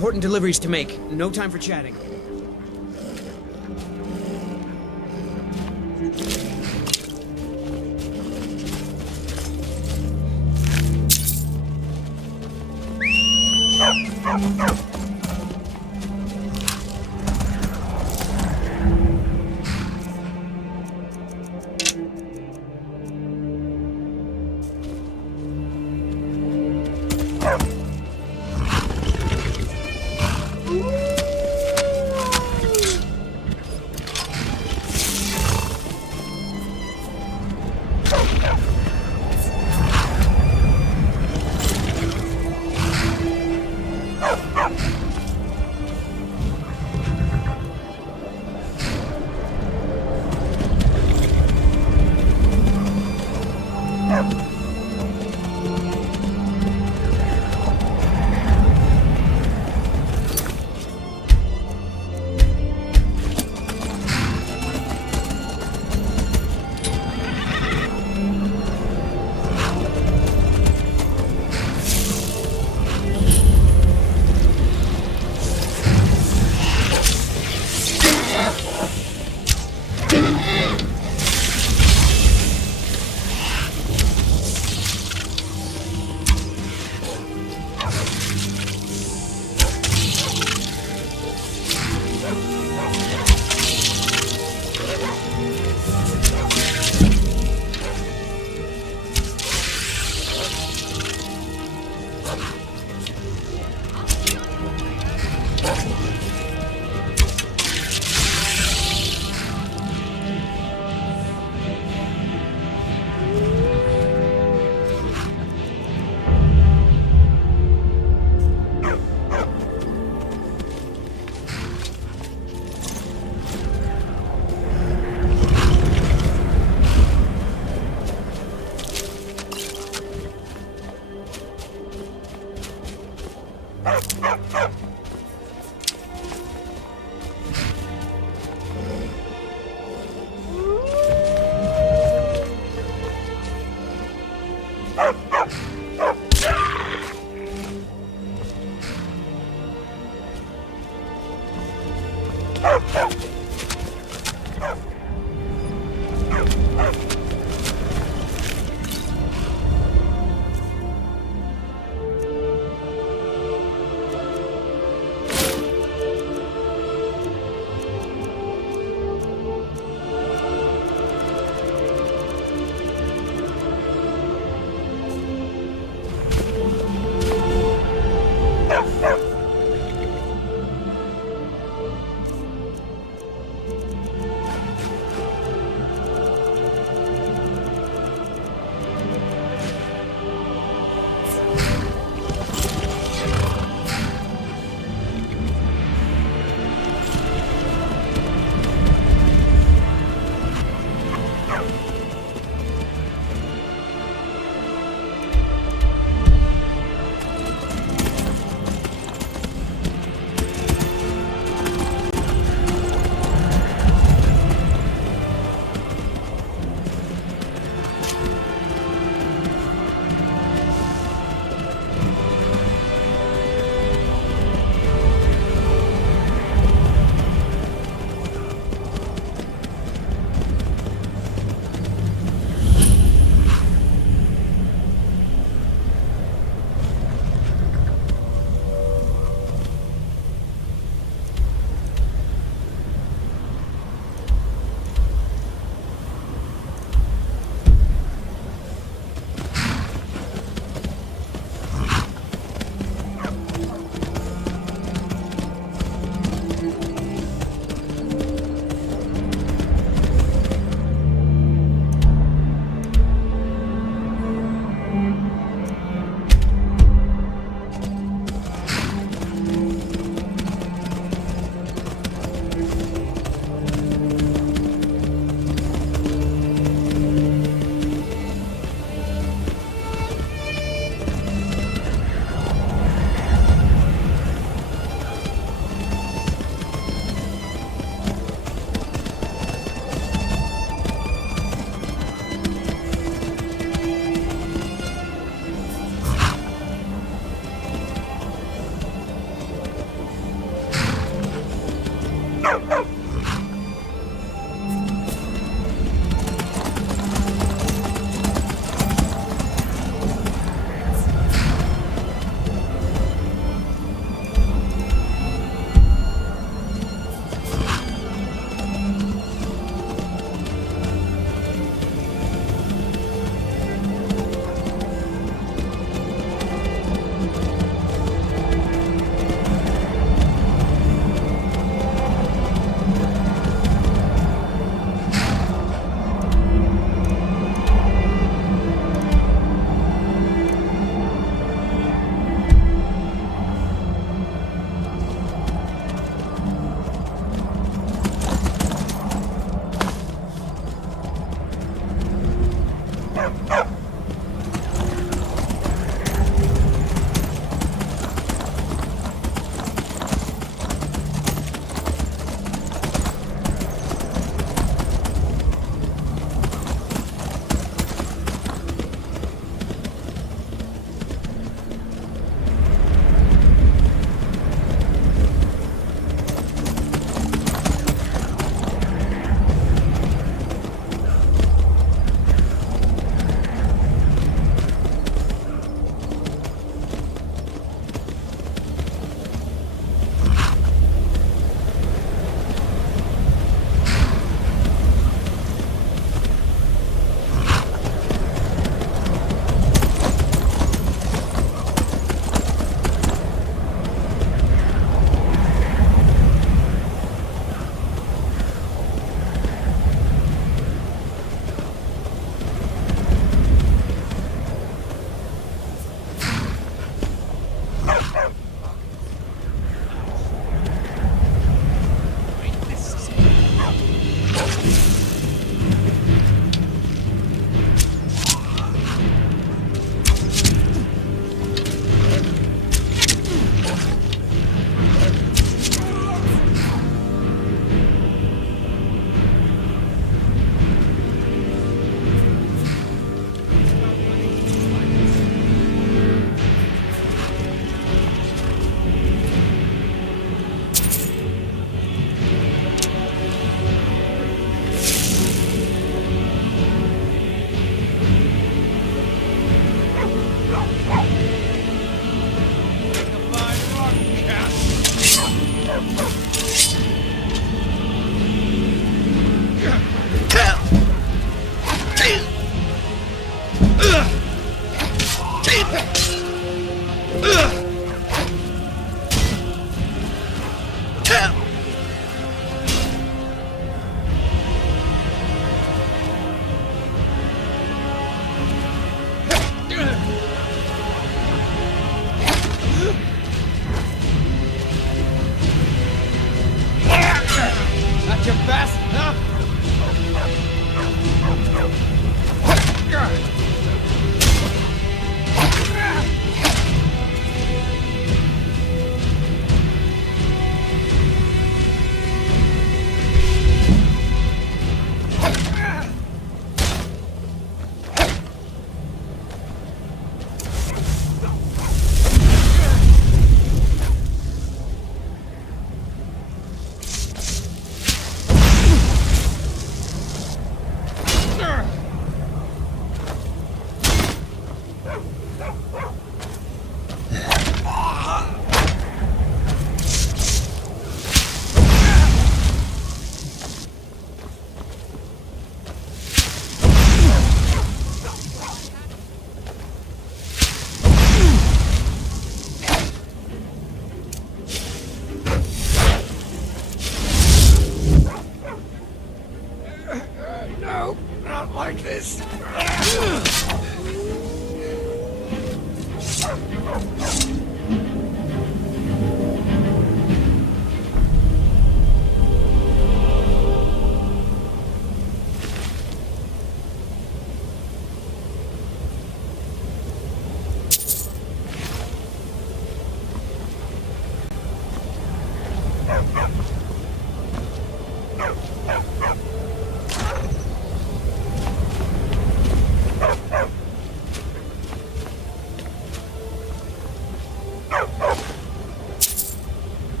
important deliveries to make. No time for chatting.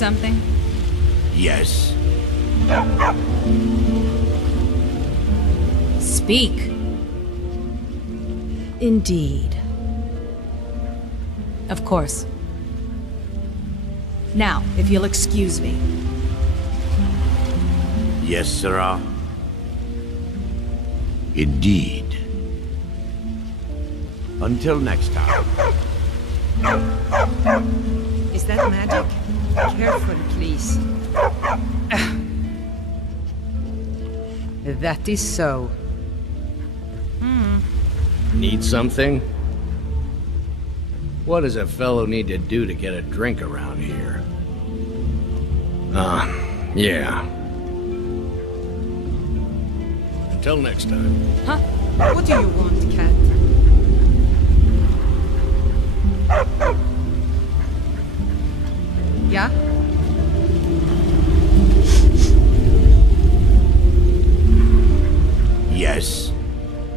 something? Yes. Speak. Indeed. Of course. Now, if you'll excuse me. Yes, sirrah. Indeed. Until next time. Is that magic? Careful, please. That is so. Need something? What does a fellow need to do to get a drink around here? Yeah. Until next time. Huh? What do you want, cat? Yeah? Yes.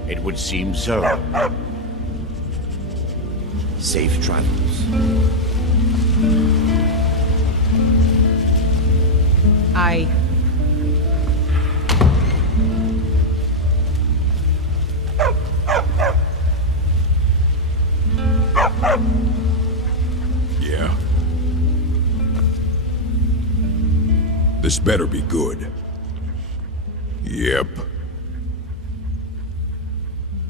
It would seem so. Safe travels. Yeah. This better be good. Yep.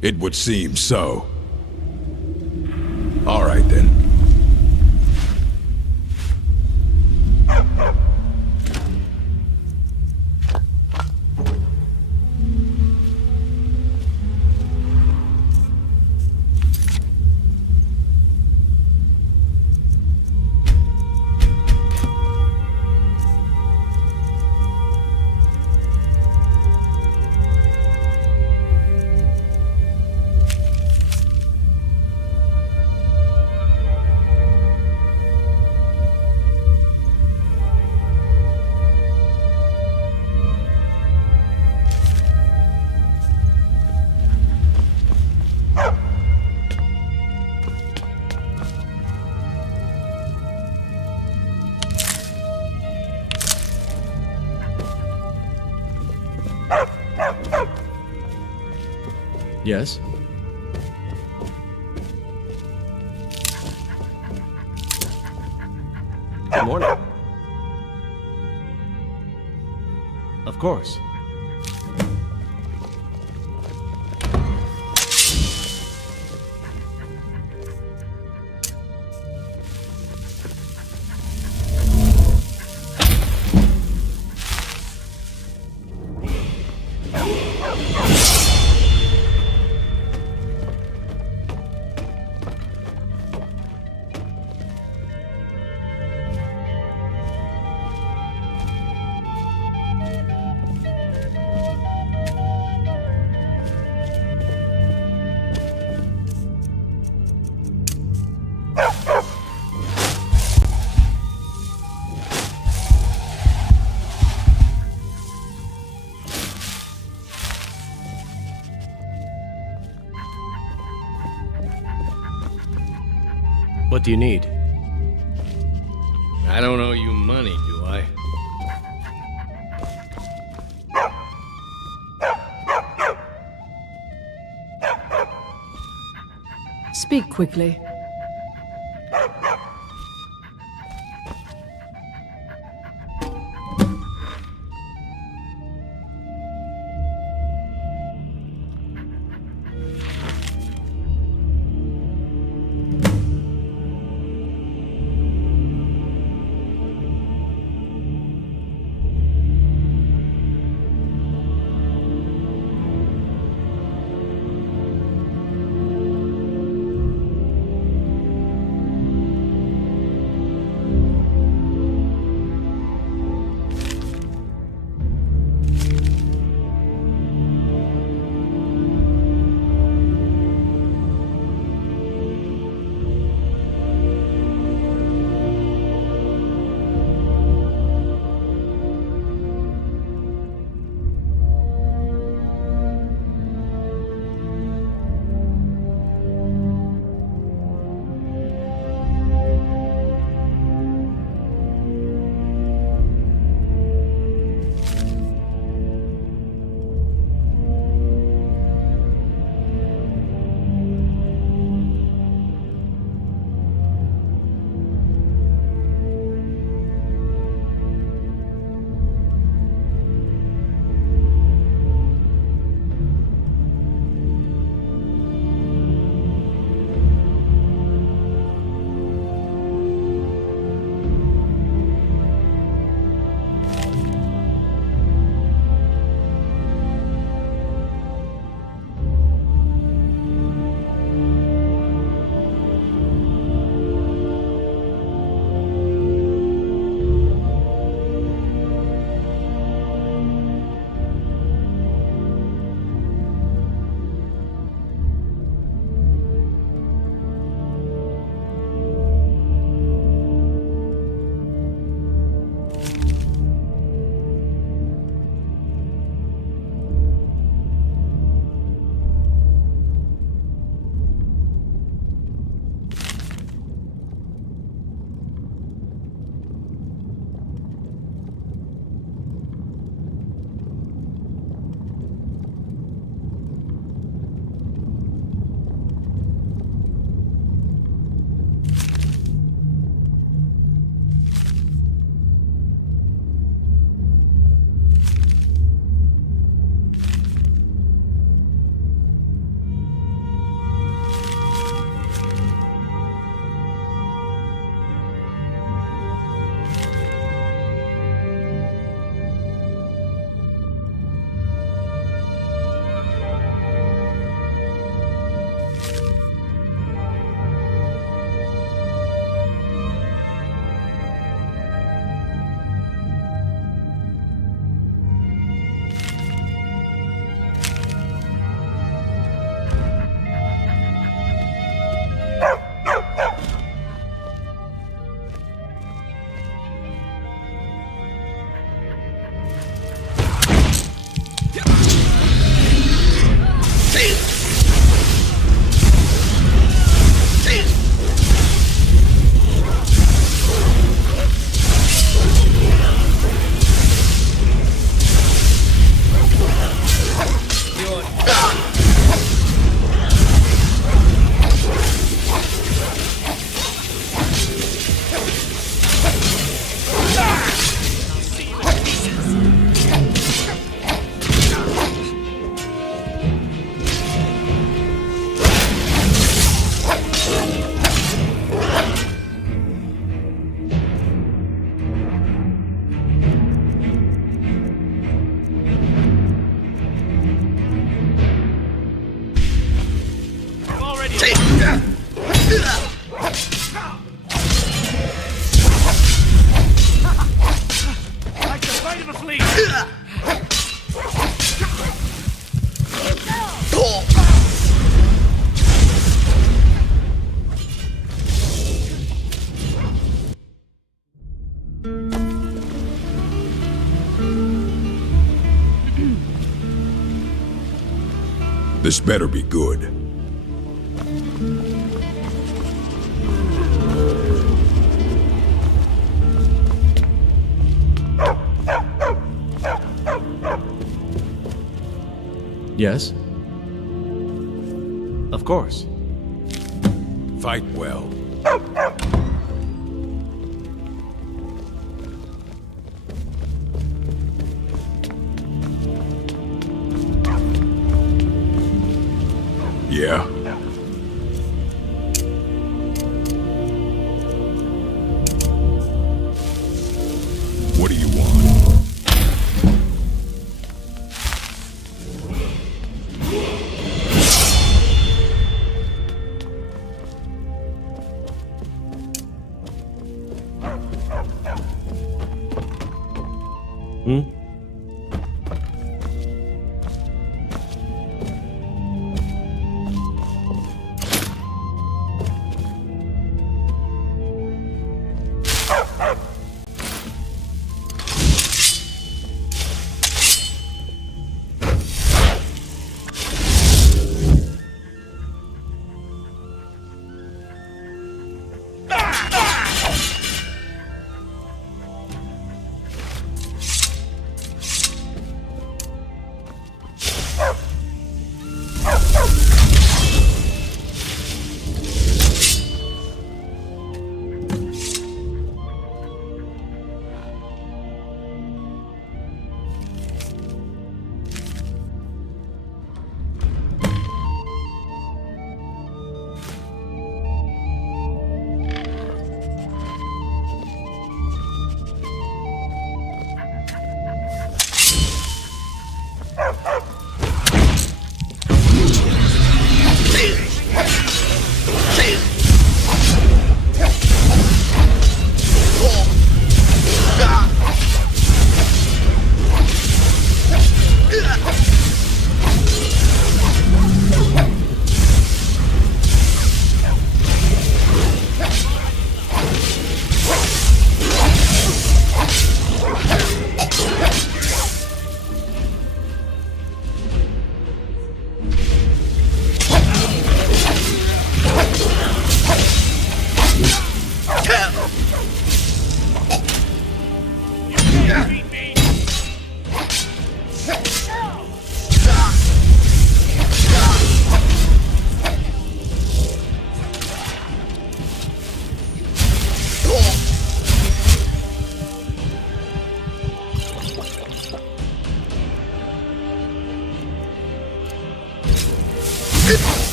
It would seem so. All right, then. Yes? Good morning. Of course. What do you need? I don't owe you money, do I? Speak quickly. Like the bite of a flea. This better be good. Yes? Of course. Fight well. Yeah? What do you want?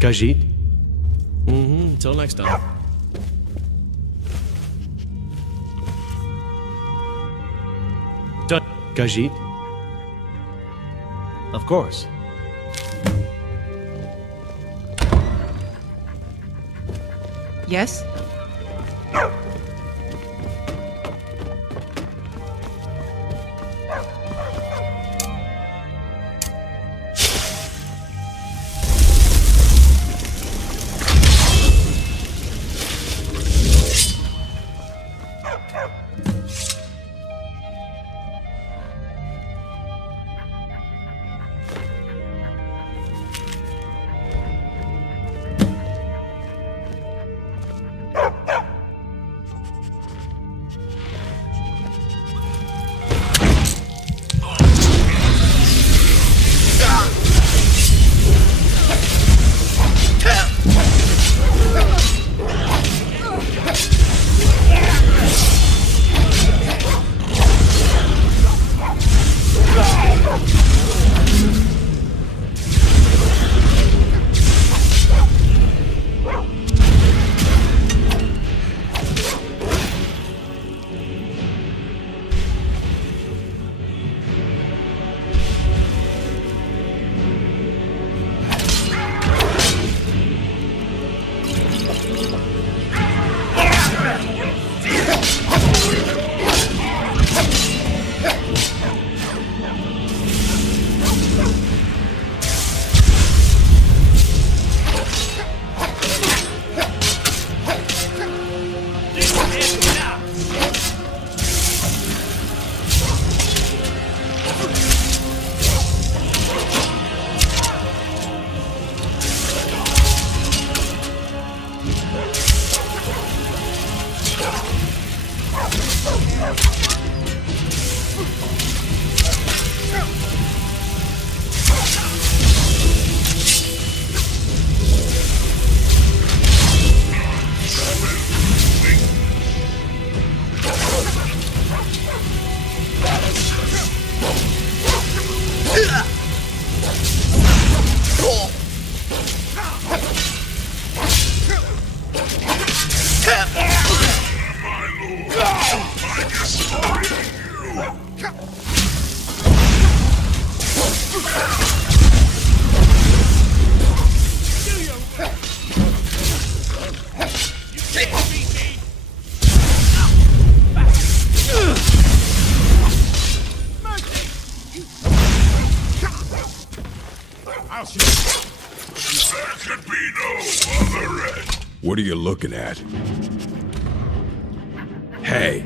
Khajiit? Till next time. Khajiit? Of course. Yes? What are you looking at? Hey!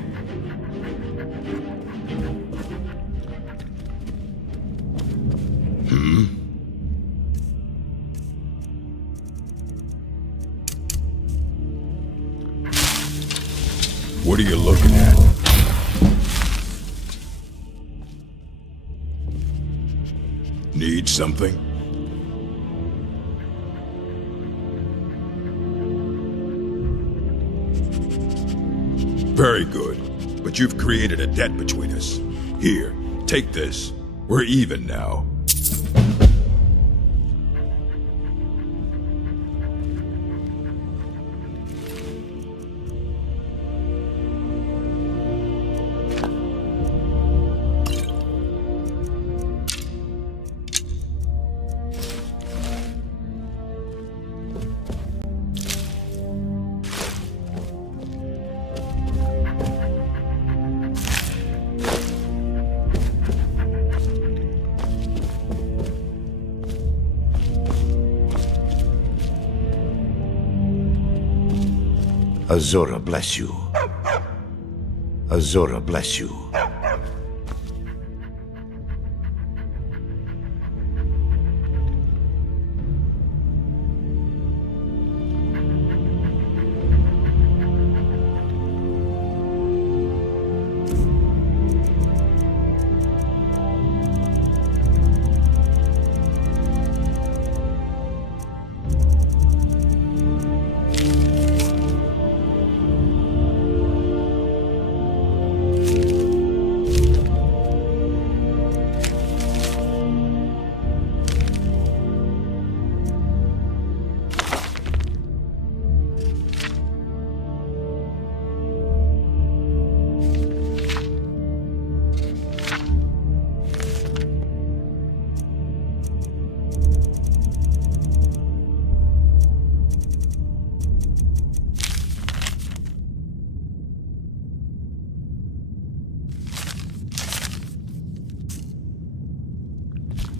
What are you looking at? Need something? Very good. But you've created a debt between us. Here, take this. We're even now. Azora bless you. Azora bless you.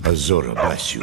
Azora bless you.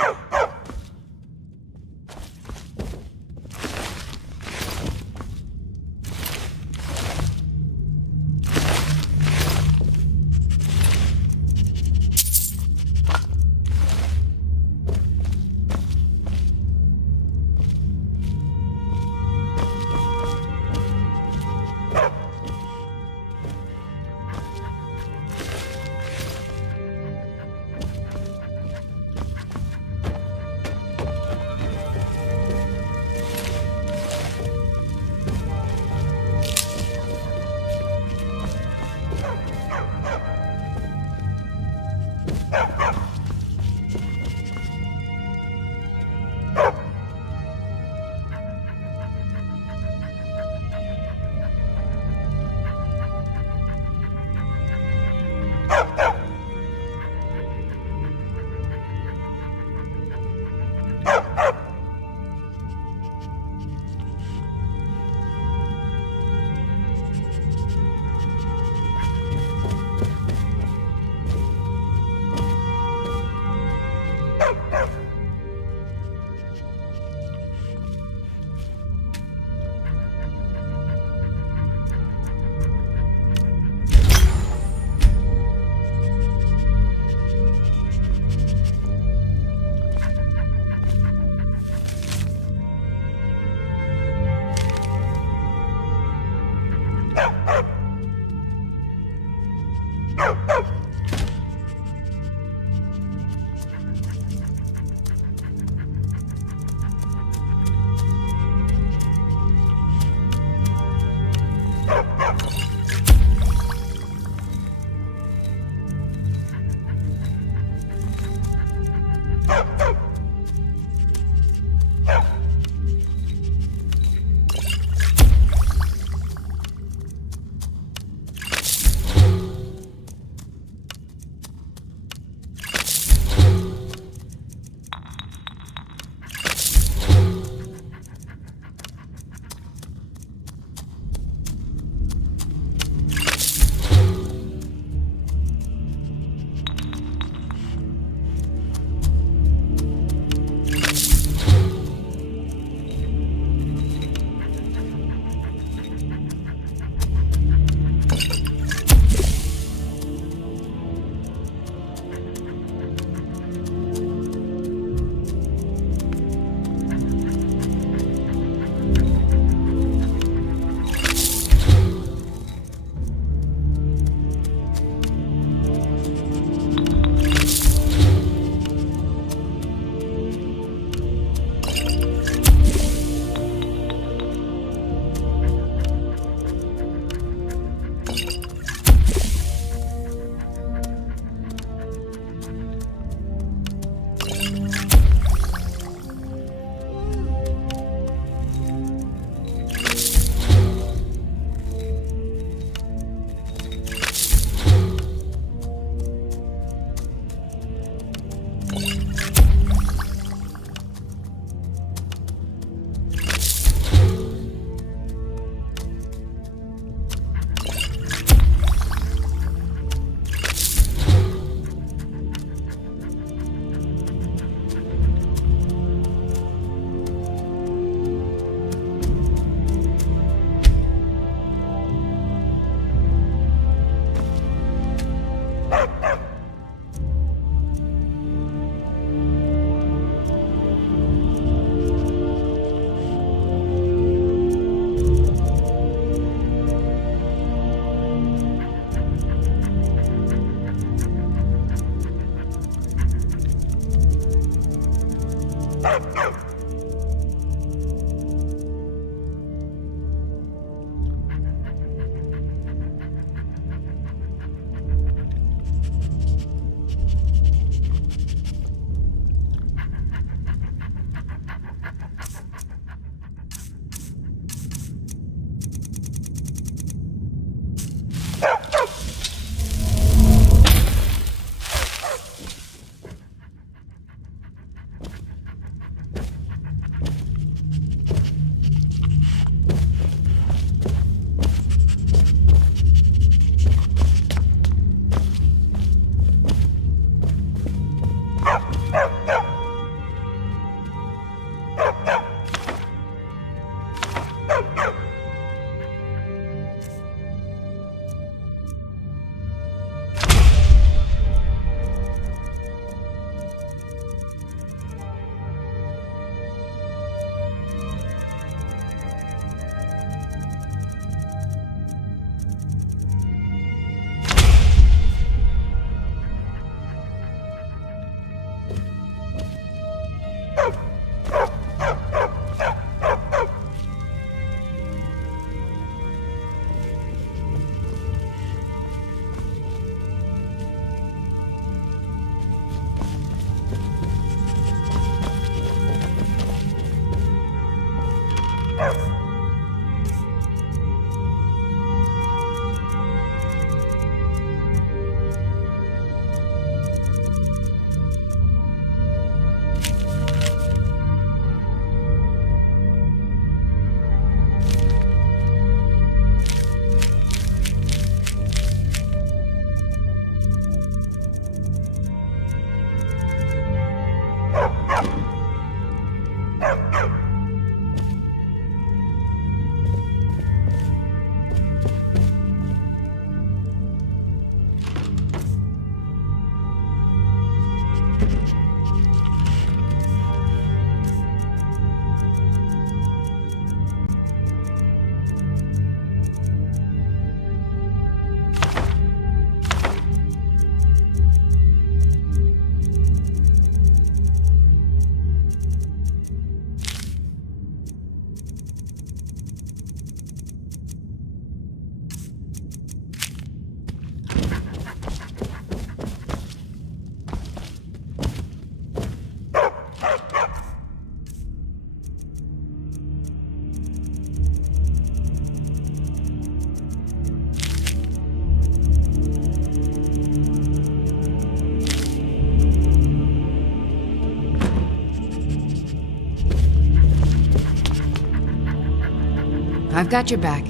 I've got your back.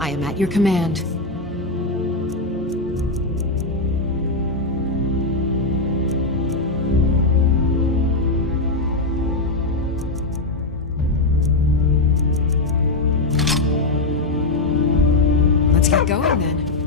I am at your command. Let's get going then.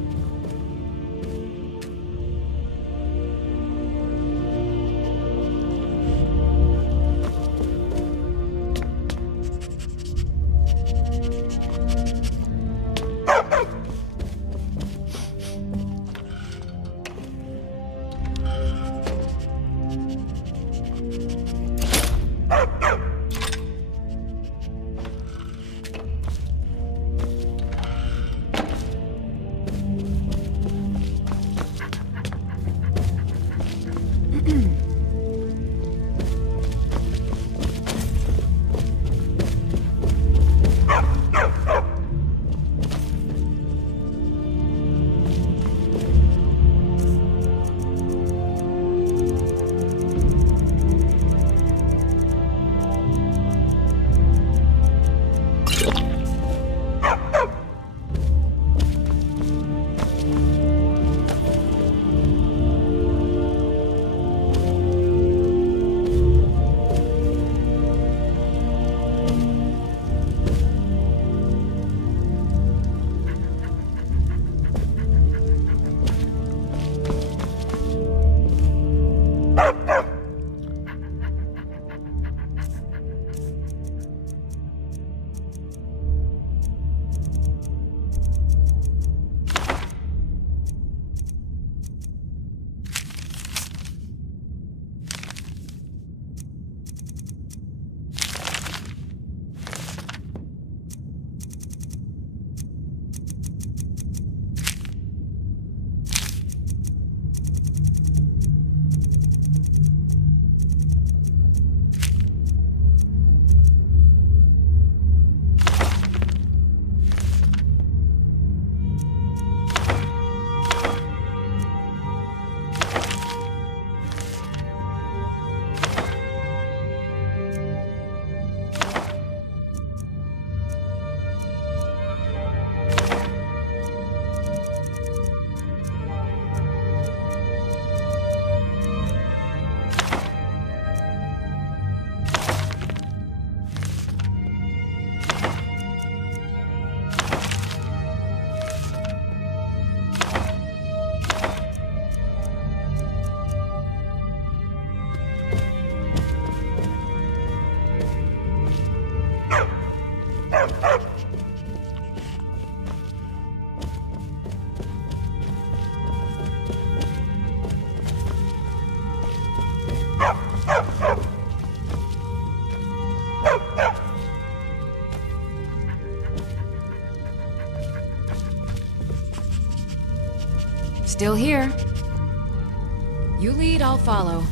Still here. You lead, I'll follow.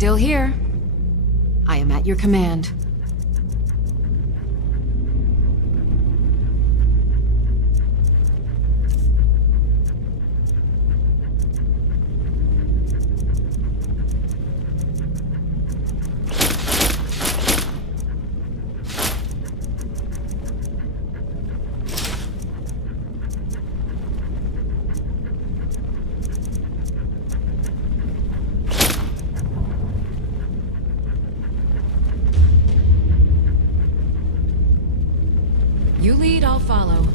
Still here. I am at your command. You lead, I'll follow.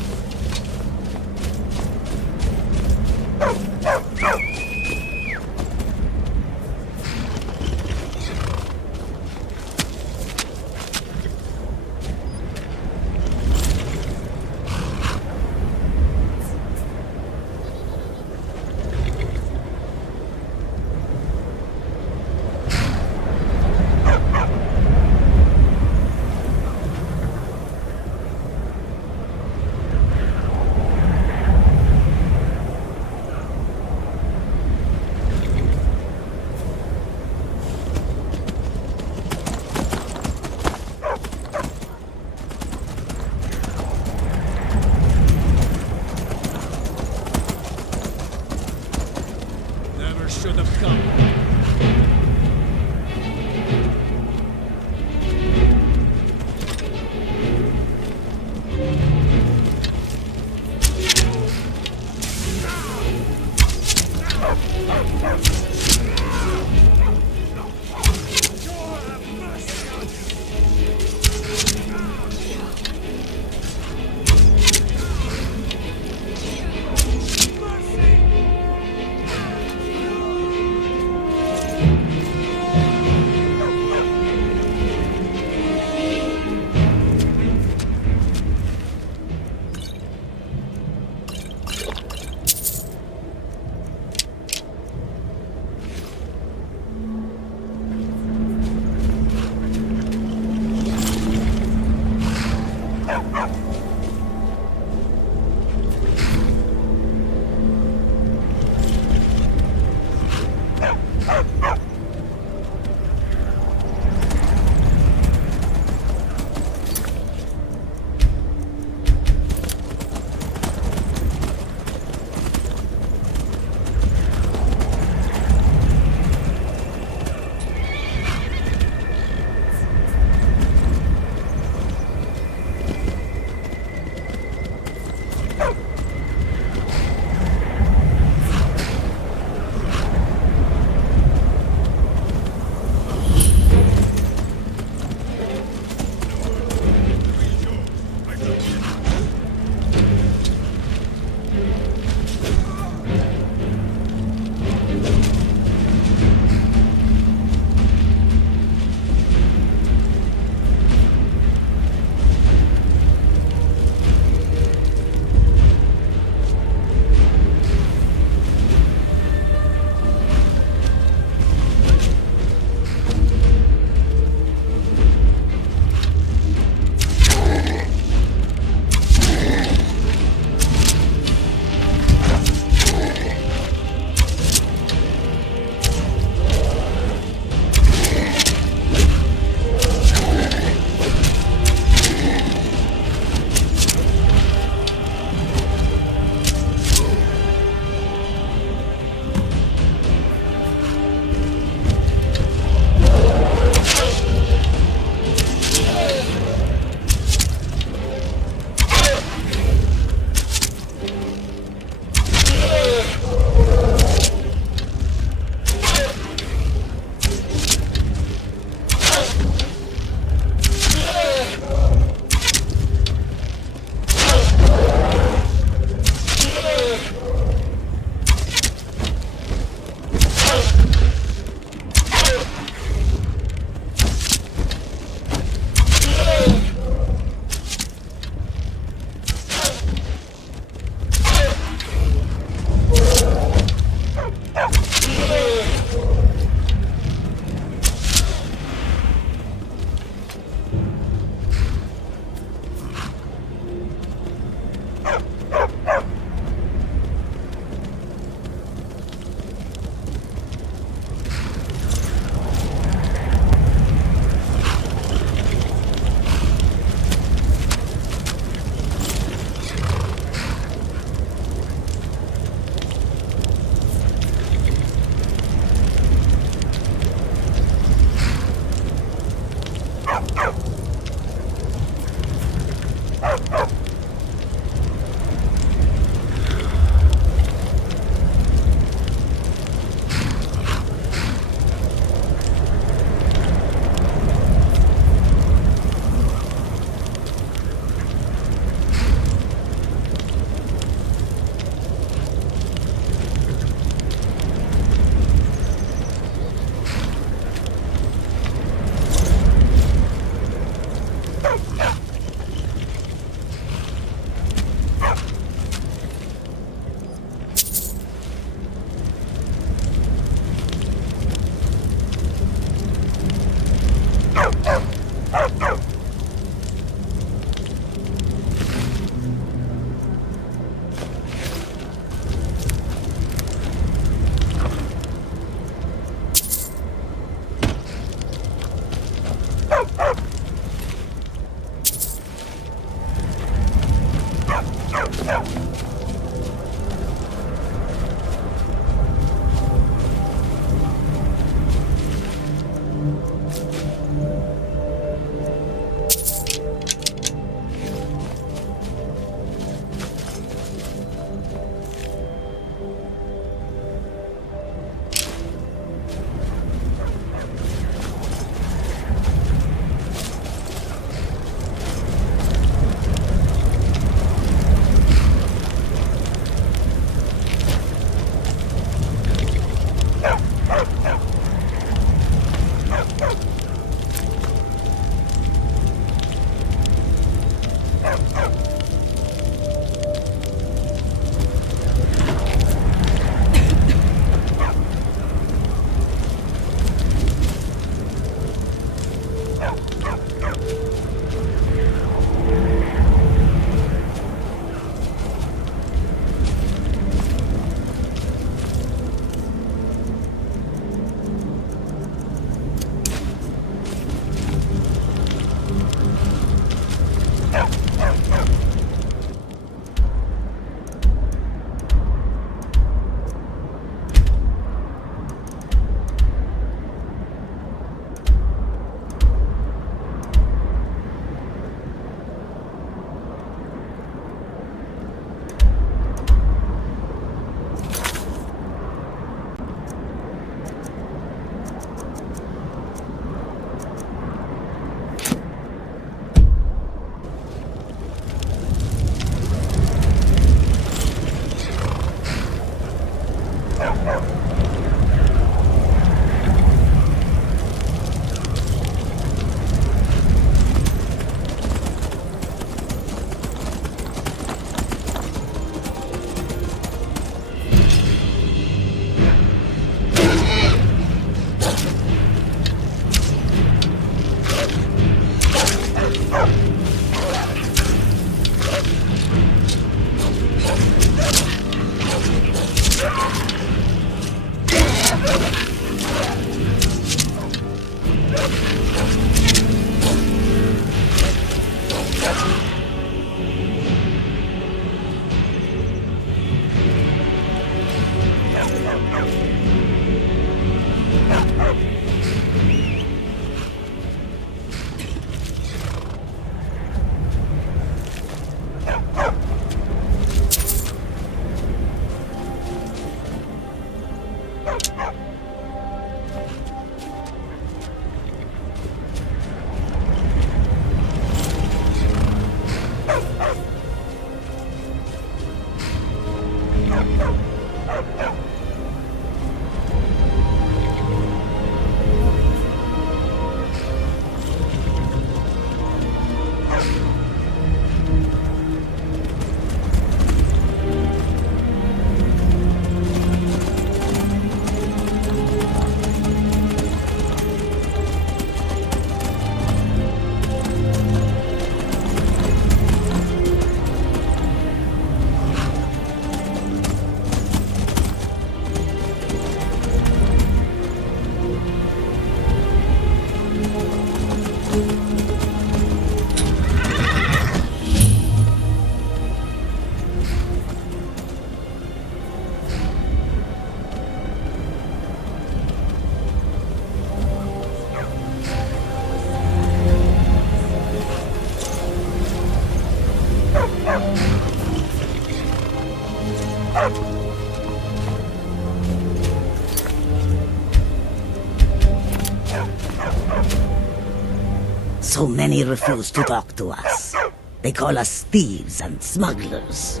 So many refuse to talk to us. They call us thieves and smugglers.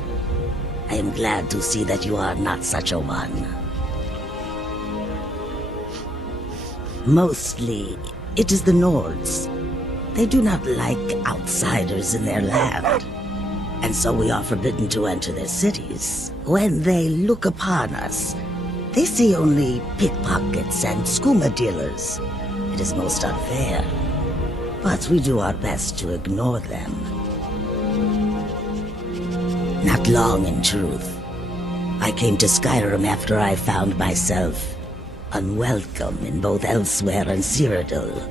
I am glad to see that you are not such a one. Mostly, it is the Nords. They do not like outsiders in their land. And so we are forbidden to enter their cities. When they look upon us, they see only pickpockets and skooma dealers. It is most unfair. But we do our best to ignore them. Not long, in truth. I came to Skyrim after I found myself unwelcome in both Elsewhere and Cyrodiil.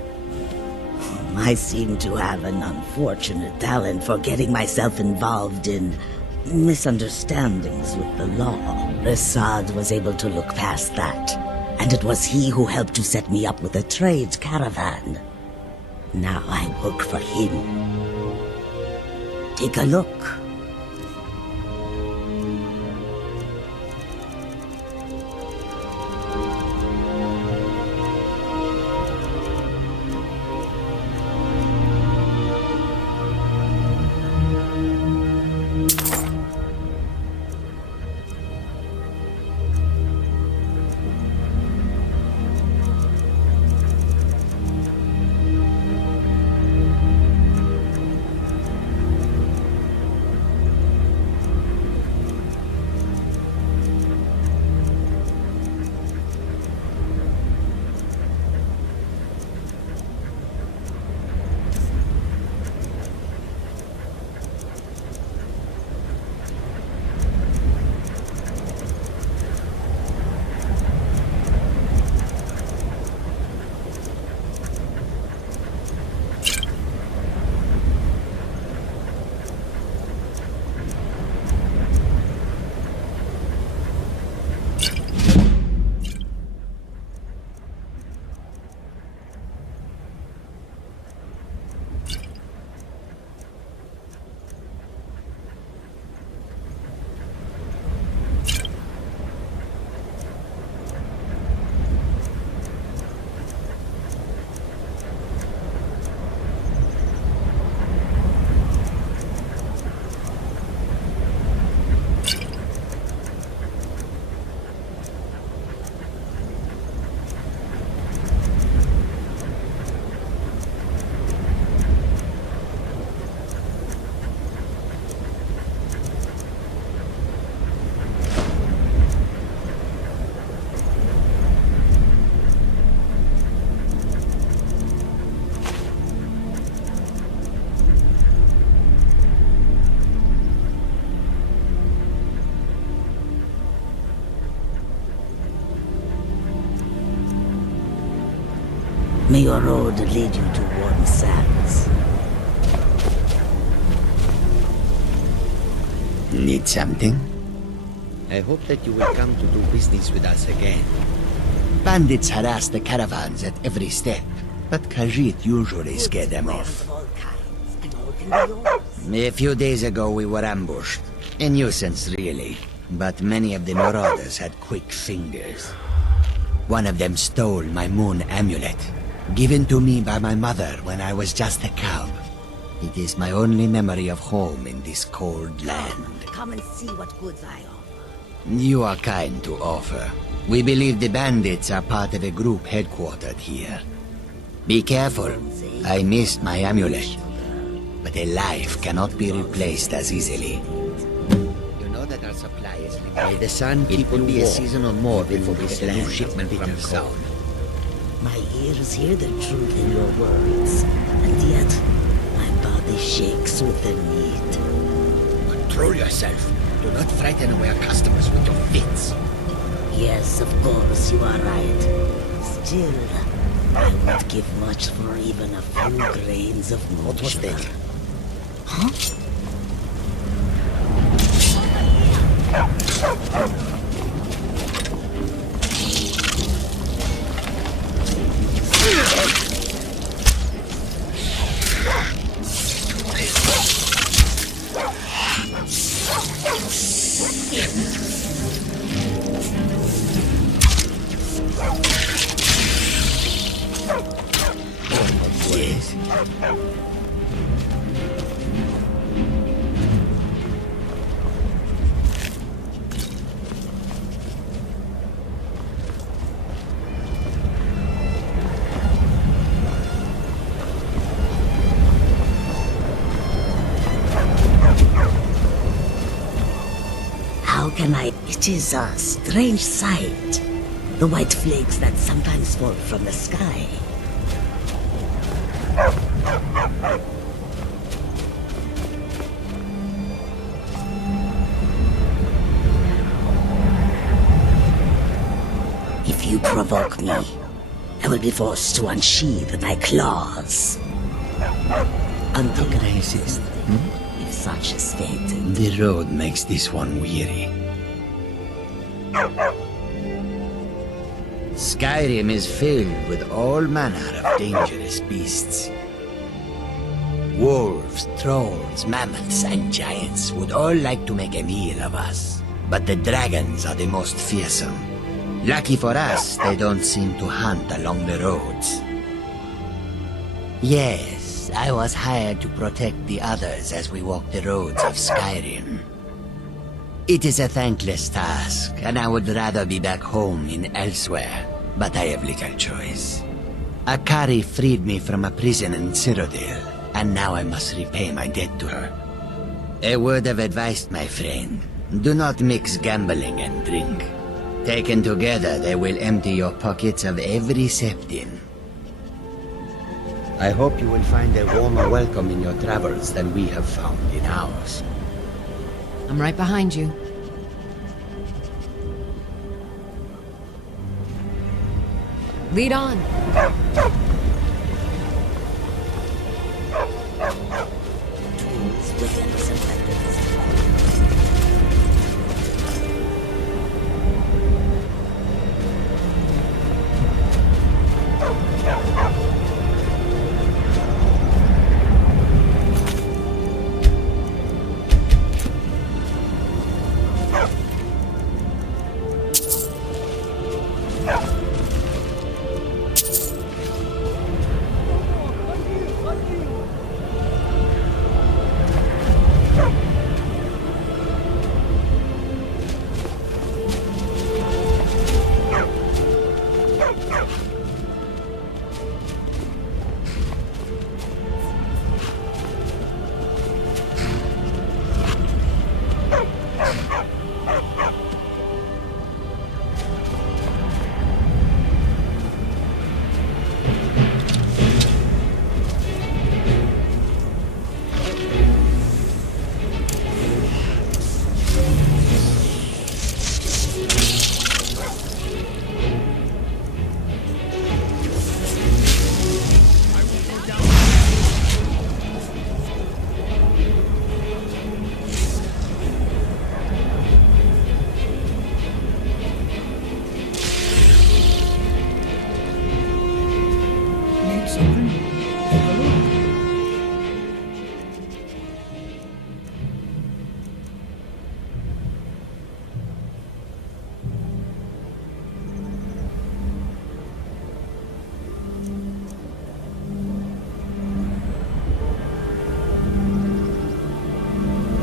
I seem to have an unfortunate talent for getting myself involved in misunderstandings with the law. Resad was able to look past that, and it was he who helped to set me up with a trade caravan. Now I work for him. Take a look. May your road lead you to warm sands. Need something? I hope that you will come to do business with us again. Bandits harass the caravans at every step, but Khajiit usually scare them off. Of all kinds, and all can be yours. A few days ago we were ambushed. A nuisance, really. But many of the marauders had quick fingers. One of them stole my moon amulet, given to me by my mother when I was just a cub. It is my only memory of home in this cold land. Come and see what goods I offer. You are kind to offer. We believe the bandits are part of a group headquartered here. Be careful. I missed my amulet. But a life cannot be replaced as easily. You know that our supply is limited. May the sun keep you warm. season or more before we get a new shipment from south. My ears hear the truth in your words, and yet my body shakes with the need. Control yourself. Do not frighten away our customers with your fits. Yes, of course, you are right. Still, I would give much for even a few grains of moon What was sugar. that? Huh? can I? It is a strange sight. The white flakes that sometimes fall from the sky. If you provoke me, I will be forced to unsheathe my claws. Until Racist. if such is fate. The road makes this one weary. Skyrim is filled with all manner of dangerous beasts. Wolves, trolls, mammoths, and giants would all like to make a meal of us. But the dragons are the most fearsome. Lucky for us, they don't seem to hunt along the roads. Yes, I was hired to protect the others as we walk the roads of Skyrim. It is a thankless task, and I would rather be back home in elsewhere, but I have little choice. Akari freed me from a prison in Cyrodiil, and now I must repay my debt to her. A word of advice, my friend. Do not mix gambling and drink. Taken together, they will empty your pockets of every septim. I hope you will find a warmer welcome in your travels than we have found in ours. I'm right behind you. Lead on. Tools, weapons, and weapons.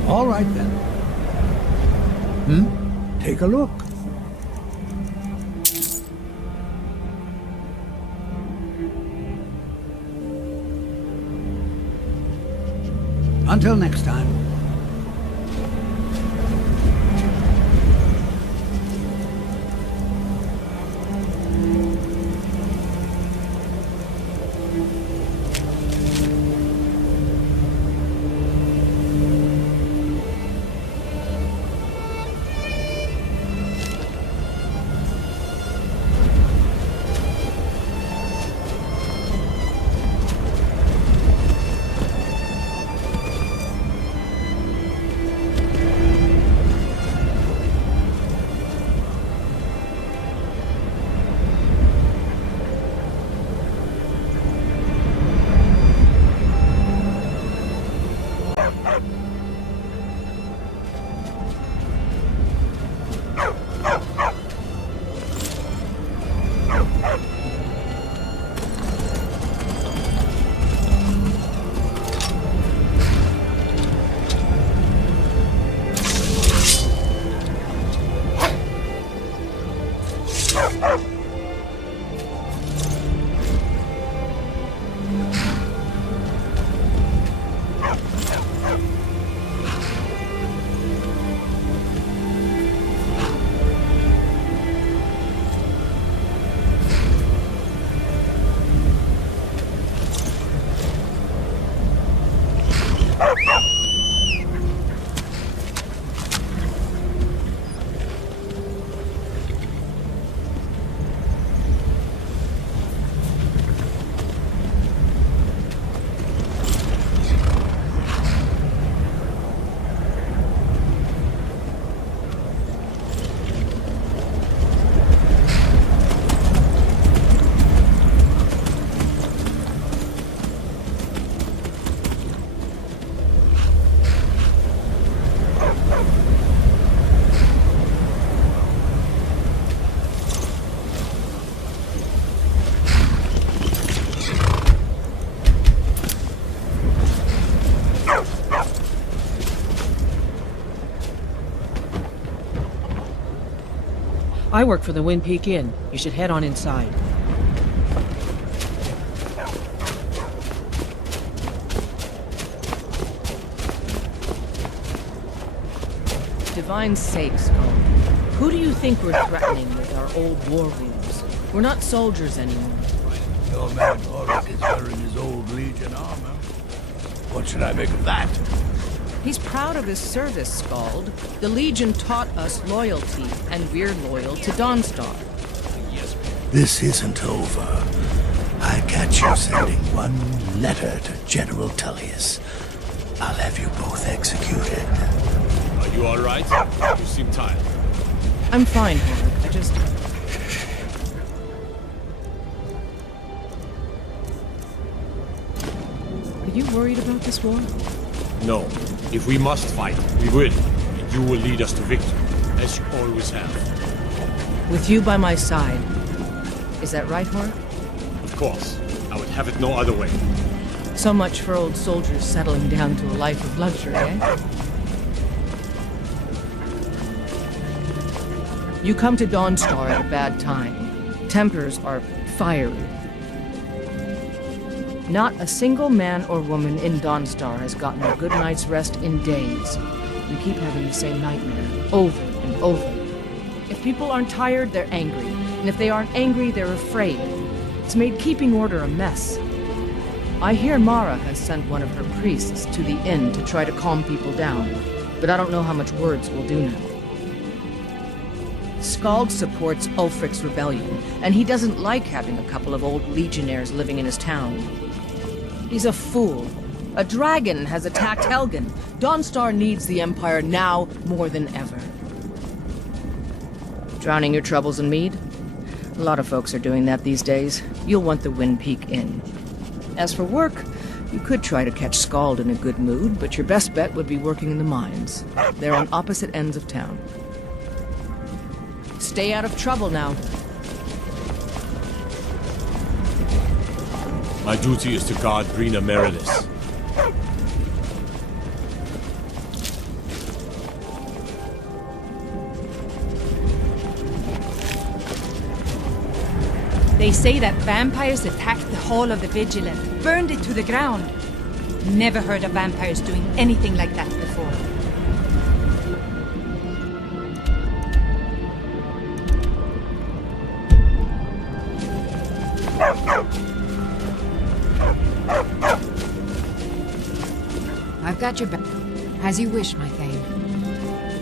All right then. Take a look. Until next time. I work for the Wind Peak Inn. You should head on inside. Divine's sake, Skull. Who do you think we're threatening with our old war wounds? We're not soldiers anymore. Your man Boris is wearing his old Legion armor. What should I make of that? He's proud of his service, Scald. The Legion taught us loyalty, and we're loyal to Dawnstar. This isn't over. I catch you sending one letter to General Tullius. I'll have you both executed. Are you alright? You seem tired. I'm fine, Hank. I just... Are you worried about this war? No. If we must fight, we will. And you will lead us to victory, as you always have. With you by my side. Is that right, Hork? Of course. I would have it no other way. So much for old soldiers settling down to a life of luxury, eh? You come to Dawnstar at a bad time. Tempers are fiery. Not a single man or woman in Dawnstar has gotten a good night's rest in days. We keep having the same nightmare, over and over. If people aren't tired, they're angry. And if they aren't angry, they're afraid. It's made keeping order a mess. I hear Mara has sent one of her priests to the inn to try to calm people down, but I don't know how much words will do now. Skald supports Ulfric's rebellion, and he doesn't like having a couple of old legionnaires living in his town. He's a fool. A dragon has attacked Helgen. Dawnstar needs the Empire now more than ever. Drowning your troubles in mead? A lot of folks are doing that these days. You'll want the Wind Peak Inn. As for work, you could try to catch Skald in a good mood, but your best bet would be working in the mines. They're on opposite ends of town. Stay out of trouble now. My duty is to guard Brina Merilis. They say that vampires attacked the Hall of the Vigilant, burned it to the ground. Never heard of vampires doing anything like that before. I've got your back. As you wish, my Thane.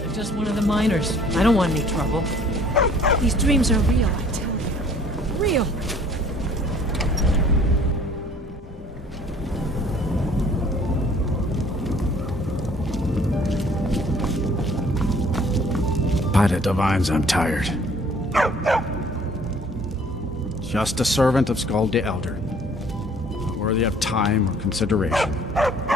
I'm just one of the miners. I don't want any trouble. These dreams are real, I tell you. Real. By the divines, I'm tired. Just a servant of Skald the Elder. Not worthy of time or consideration.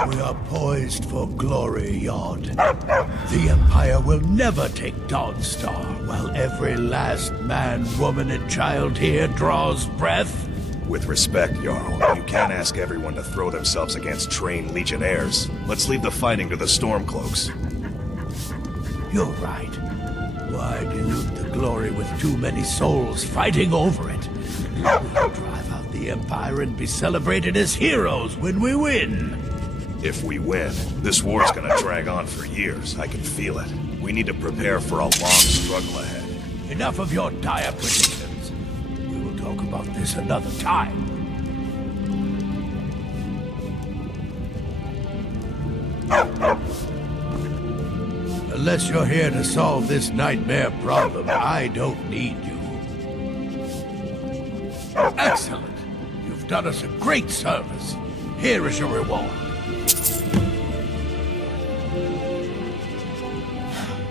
We are poised for glory, Yod. The Empire will never take Dawnstar while every last man, woman, and child here draws breath. With respect, Jarl, you can't ask everyone to throw themselves against trained legionnaires. Let's leave the fighting to the Stormcloaks. You're right. Why dilute the glory with too many souls fighting over it? We'll drive out the Empire and be celebrated as heroes when we win. If we win, this war's gonna drag on for years. I can feel it. We need to prepare for a long struggle ahead. Enough of your dire predictions. We will talk about this another time. Unless you're here to solve this nightmare problem, I don't need you. Excellent. You've done us a great service. Here is your reward.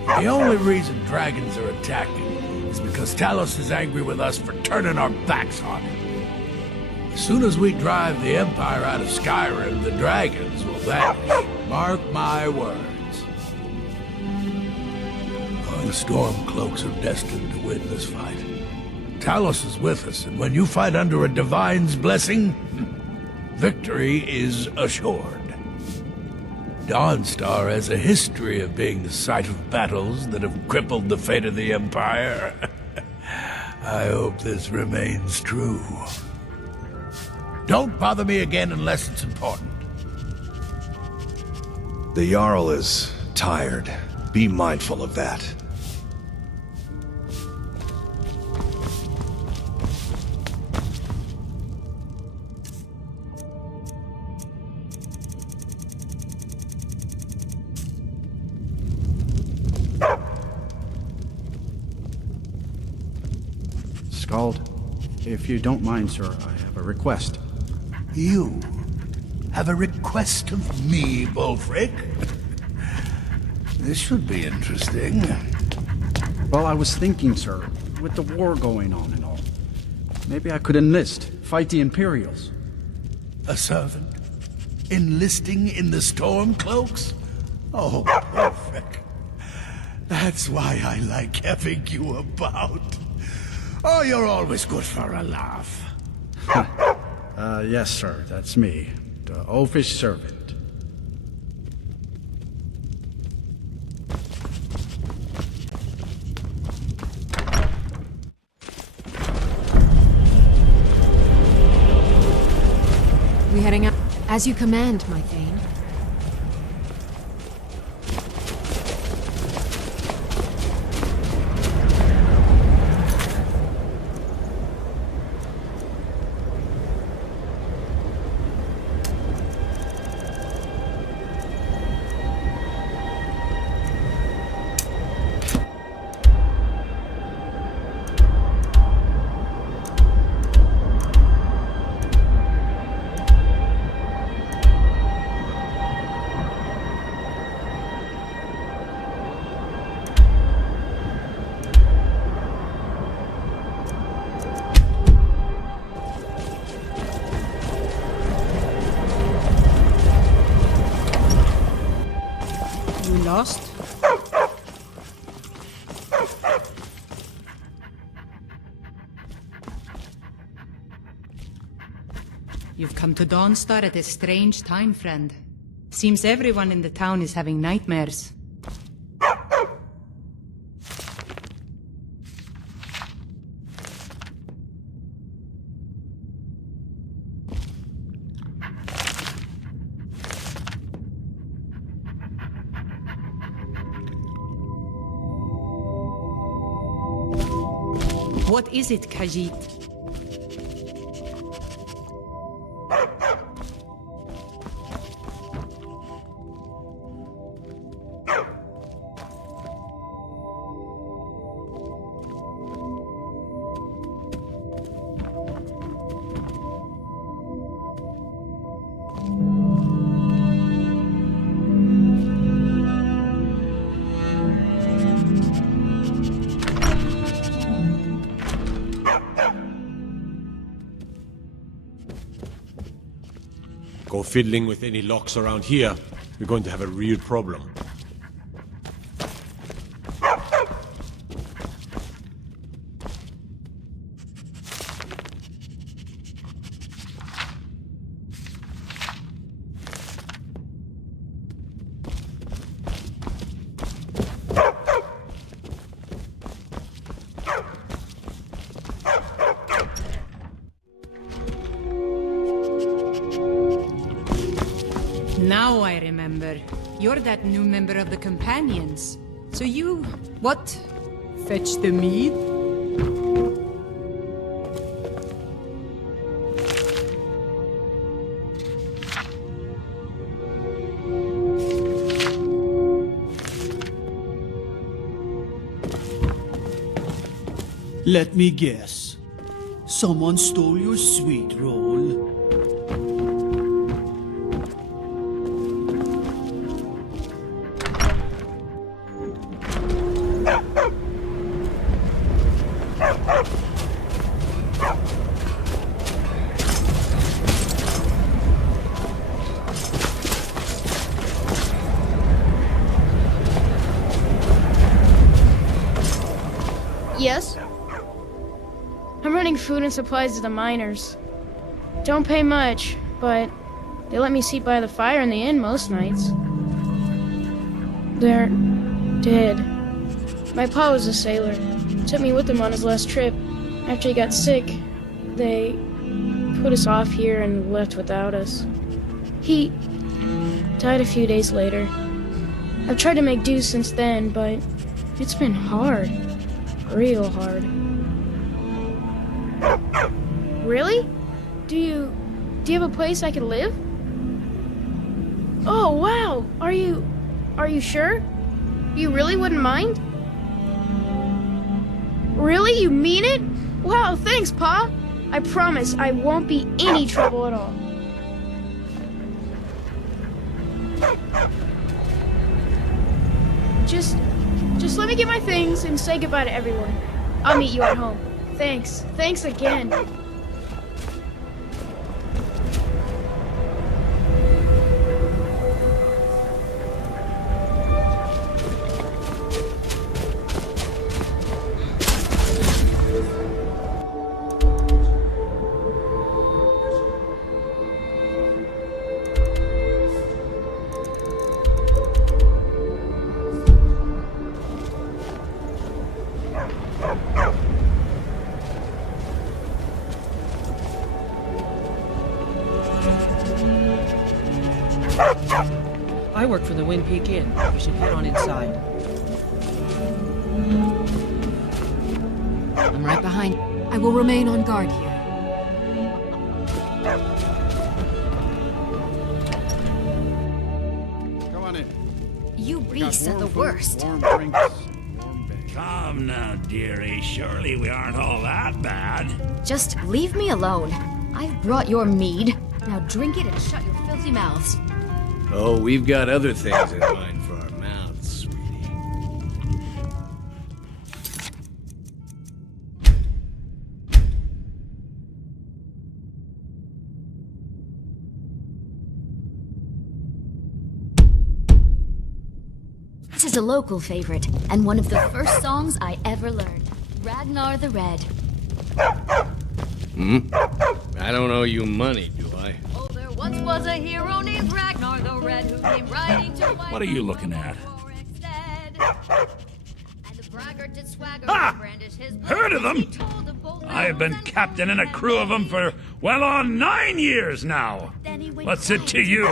The only reason dragons are attacking is because Talos is angry with us for turning our backs on him. As soon as we drive the Empire out of Skyrim, the dragons will vanish. Mark my words. The Stormcloaks are destined to win this fight. Talos is with us, and when you fight under a divine's blessing, victory is assured. Dawnstar has a history of being the site of battles that have crippled the fate of the Empire. I hope this remains true. Don't bother me again unless it's important. The Jarl is tired. Be mindful of that. Scald, if you don't mind, sir, I have a request. You have a request of me, Bulfric? This should be interesting. Well, I was thinking, sir, with the war going on and all, maybe I could enlist, fight the Imperials. A servant? Enlisting in the Stormcloaks? Oh, Bulfric. That's why I like having you about. Oh, you're always good for a laugh. Yes, sir, that's me. The oafish servant. We heading out? As you command, my Thane. Lost? You've come to Dawnstar at a strange time, friend. Seems everyone in the town is having nightmares. What is it, Khajiit? Go fiddling with any locks around here, we're going to have a real problem. Now I remember. You're that new member of the Companions. So you... what? Fetch the mead? Let me guess. Someone stole your sweet roll. Yes? I'm running food and supplies to the miners. Don't pay much, but they let me sleep by the fire in the inn most nights. They're dead. My pa was a sailor. Took me with him on his last trip. After he got sick, they put us off here and left without us. He died a few days later. I've tried to make do since then, but it's been hard. Real hard. Really? Do you have a place I could live? Oh, wow! Are you sure? You really wouldn't mind? Really? You mean it? Wow, thanks, Pa! I promise I won't be any trouble at all. Just let me get my things and say goodbye to everyone. I'll meet you at home. Thanks. Thanks again. I work for the Wind Peak Inn. You should head on inside. I'm right behind. I will remain on guard here. Come on in. You beasts are the worst. Warm drinks. Come now, dearie. Surely we aren't all that bad. Just leave me alone. I've brought your mead. Now drink it and shut your filthy mouths. Oh, we've got other things in mind for our mouths, sweetie. This is a local favorite, and one of the first songs I ever learned. Ragnar the Red. I don't owe you money, do I? Oh, there once was a hero named Ragnar the Red who came riding to fight. What are you looking at? Ah! Heard of them? I have been captain in a crew of them for well on 9 years now. What's it to you?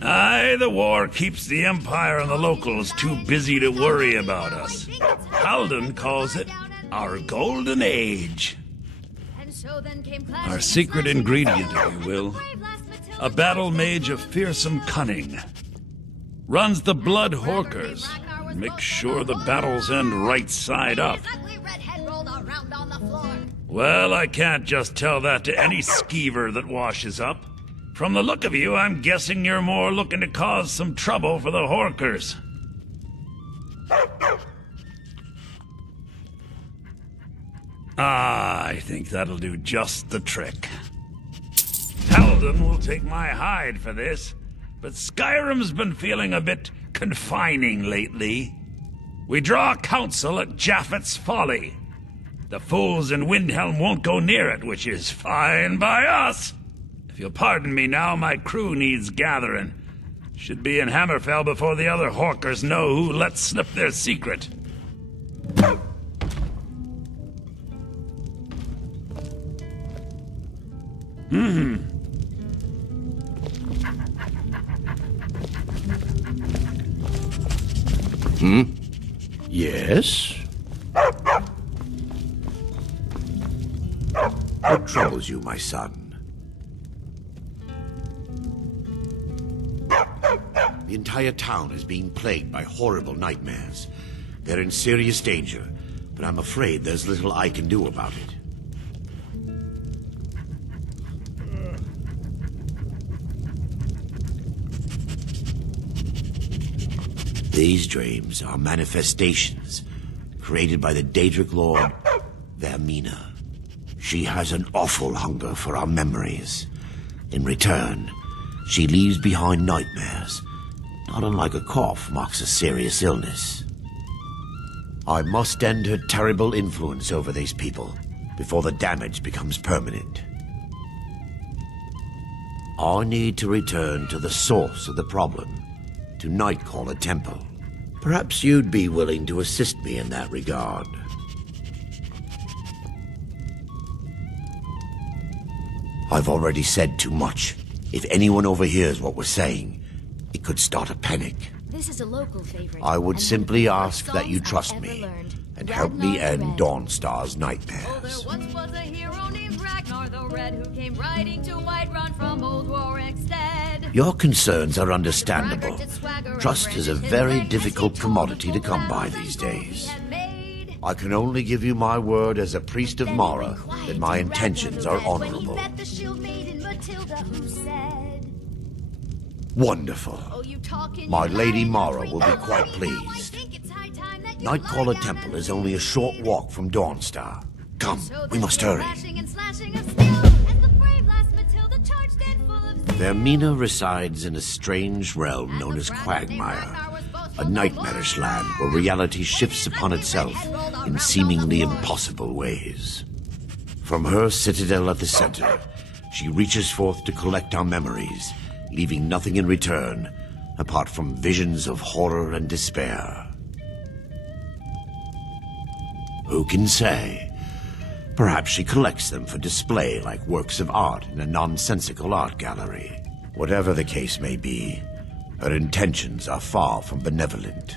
Aye, the war keeps the Empire and the locals too busy to worry about us. Halden calls it our golden age. Our secret ingredient, if you will. A battle mage of fearsome cunning. Runs the blood horkers. Makes sure the battles end right side up. Well, I can't just tell that to any skeever that washes up. From the look of you, I'm guessing you're more looking to cause some trouble for the horkers. Ah, I think that'll do just the trick. Halden will take my hide for this, but Skyrim's been feeling a bit confining lately. We draw counsel at Japhet's Folly. The fools in Windhelm won't go near it, which is fine by us. If you'll pardon me now, my crew needs gathering. Should be in Hammerfell before the other horkers know who let slip their secret. Yes? What troubles you, my son? The entire town is being plagued by horrible nightmares. They're in serious danger, but I'm afraid there's little I can do about it. These dreams are manifestations created by the Daedric Lord, Vermina. She has an awful hunger for our memories. In return, she leaves behind nightmares. Not unlike a cough marks a serious illness. I must end her terrible influence over these people before the damage becomes permanent. I need to return to the source of the problem, to Nightcaller Temple. Perhaps you'd be willing to assist me in that regard. I've already said too much. If anyone overhears what we're saying, it could start a panic. This is a local favorite. I would simply ask that you trust me and help me end Dawnstar's nightmares. Oh, there once was a hero named Ragnar the Red who came riding to Whiterun from Old Warwick's stead. Your concerns are understandable. Trust is a very difficult commodity to come by these days. I can only give you my word as a priest of Mara that my intentions are honorable. Wonderful. My Lady Mara will be quite pleased. Nightcaller Temple is only a short walk from Dawnstar. Come, we must hurry. Their Mina resides in a strange realm known as Quagmire, a nightmarish land where reality shifts upon itself in seemingly impossible ways. From her citadel at the center, she reaches forth to collect our memories, leaving nothing in return apart from visions of horror and despair. Who can say? Perhaps she collects them for display like works of art in a nonsensical art gallery. Whatever the case may be, her intentions are far from benevolent.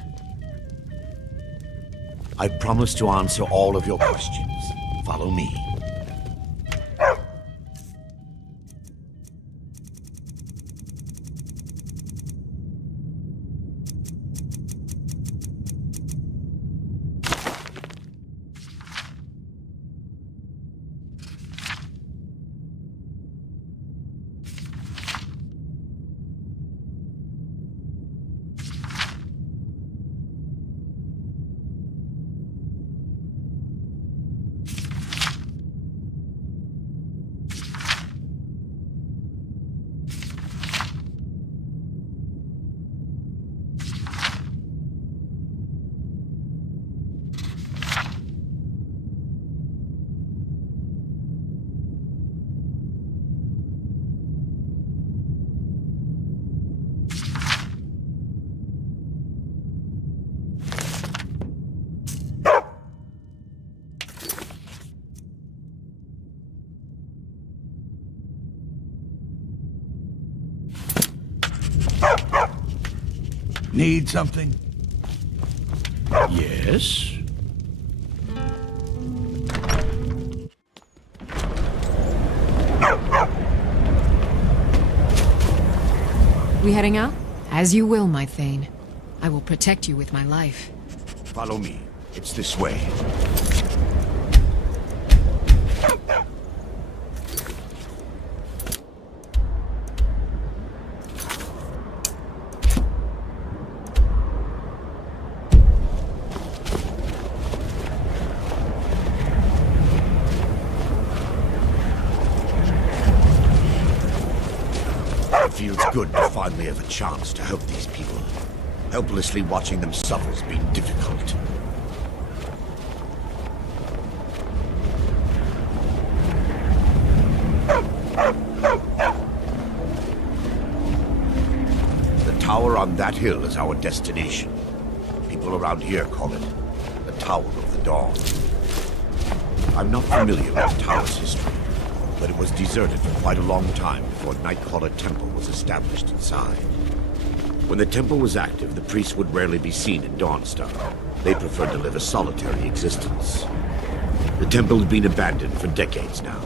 I promise to answer all of your questions. Follow me. Need something? Yes? We heading out? As you will, my Thane. I will protect you with my life. Follow me. It's this way. It feels good to finally have a chance to help these people. Helplessly watching them suffer has been difficult. The tower on that hill is our destination. People around here call it the Tower of the Dawn. I'm not familiar with the tower's history, but it was deserted for quite a long time before Nightcaller Temple was established inside. When the temple was active, the priests would rarely be seen in Dawnstar. They preferred to live a solitary existence. The temple has been abandoned for decades now.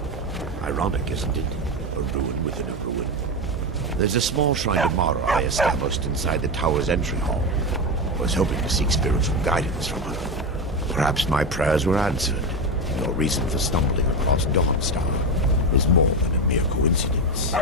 Ironic, isn't it? A ruin within a ruin. There's a small shrine to Mara I established inside the tower's entry hall. I was hoping to seek spiritual guidance from her. Perhaps my prayers were answered. Your reason for stumbling across Dawnstar is more than a mere coincidence.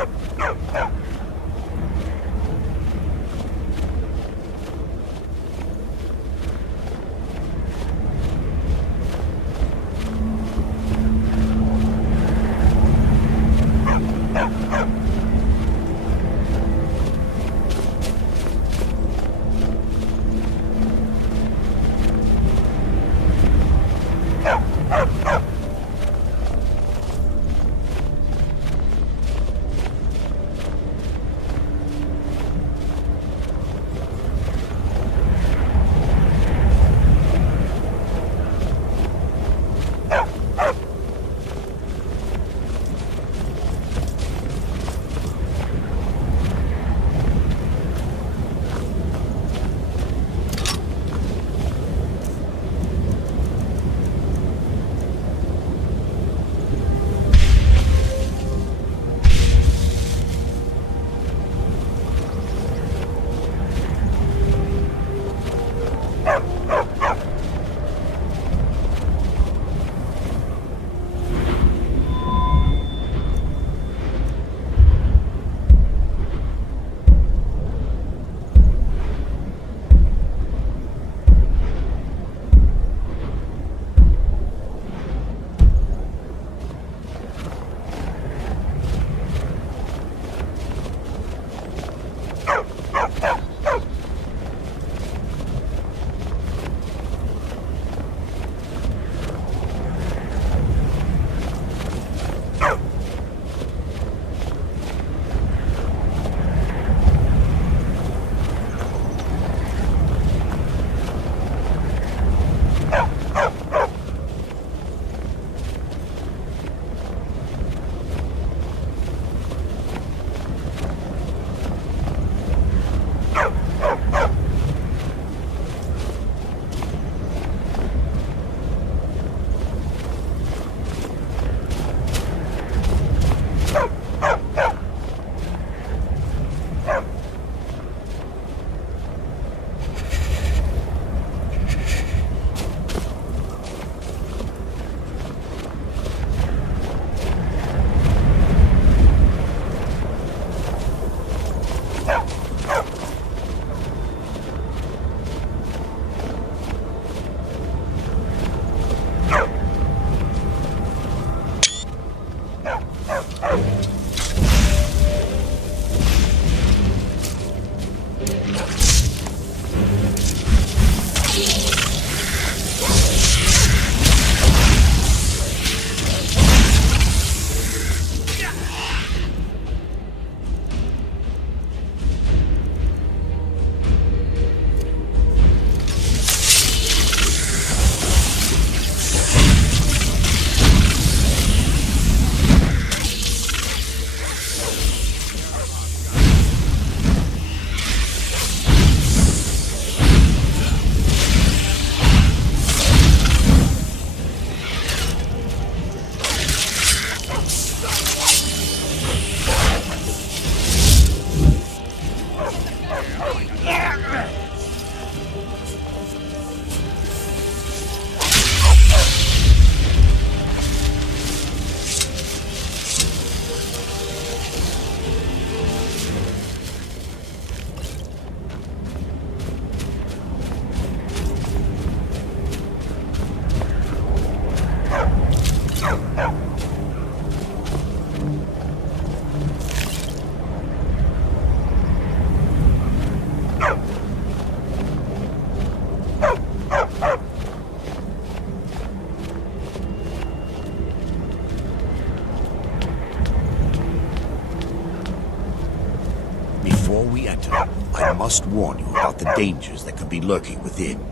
Before we enter, I must warn you about the dangers that could be lurking within.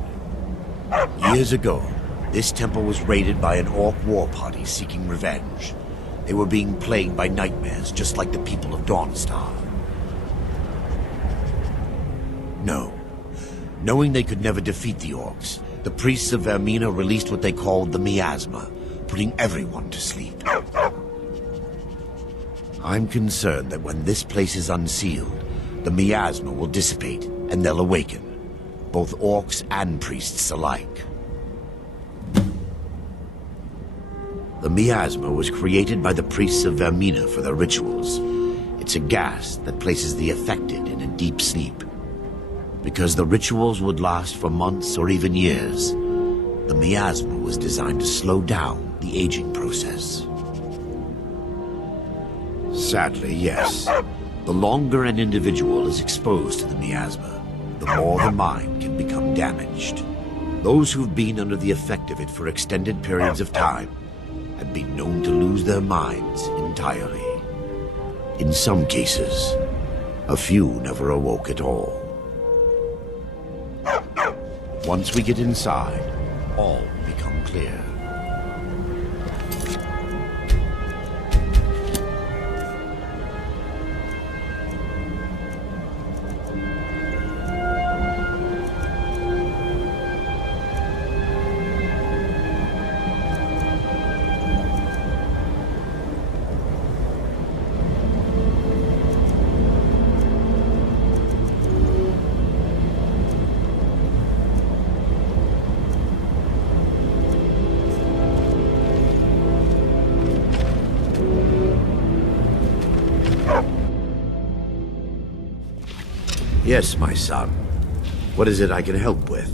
Years ago, this temple was raided by an orc war party seeking revenge. They were being plagued by nightmares, just like the people of Dawnstar. No. Knowing they could never defeat the orcs, the priests of Vermina released what they called the Miasma, putting everyone to sleep. I'm concerned that when this place is unsealed, the miasma will dissipate and they'll awaken, both orcs and priests alike. The miasma was created by the priests of Vermina for their rituals. It's a gas that places the affected in a deep sleep. Because the rituals would last for months or even years, the miasma was designed to slow down the aging process. Sadly, yes. The longer an individual is exposed to the miasma, the more the mind can become damaged. Those who've been under the effect of it for extended periods of time have been known to lose their minds entirely. In some cases, a few never awoke at all. Once we get inside, all will become clear. Yes, my son. What is it I can help with?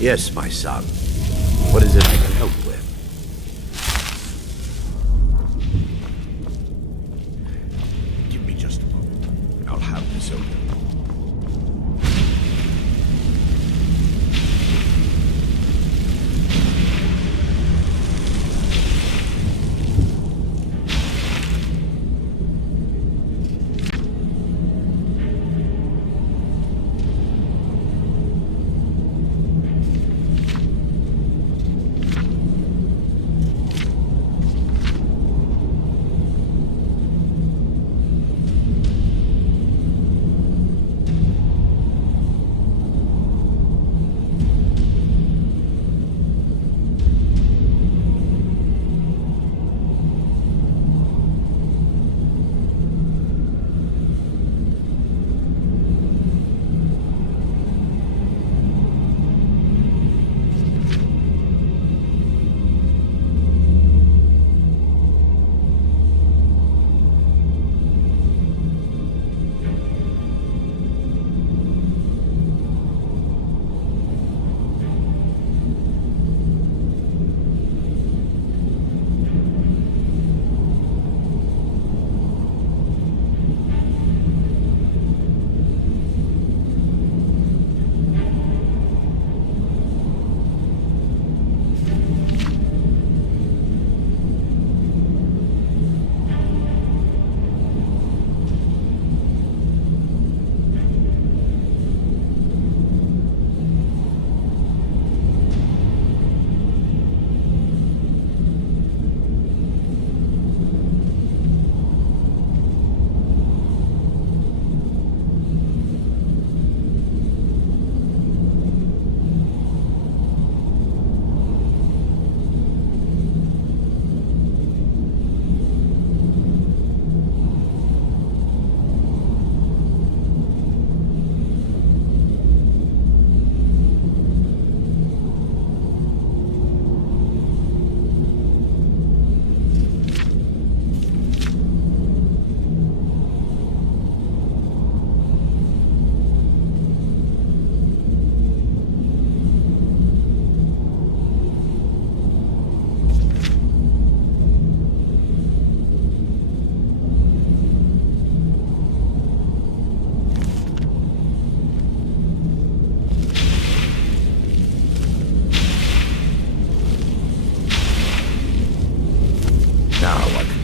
Yes, my son. What is it I can help with? Give me just a moment. I'll have this open.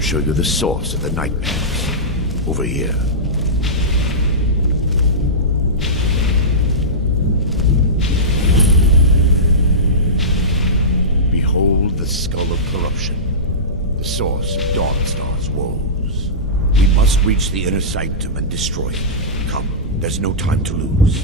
show you the source of the nightmares. Over here. Behold the skull of corruption, the source of Dawnstar's woes. We must reach the inner sanctum and destroy it. Come, there's no time to lose.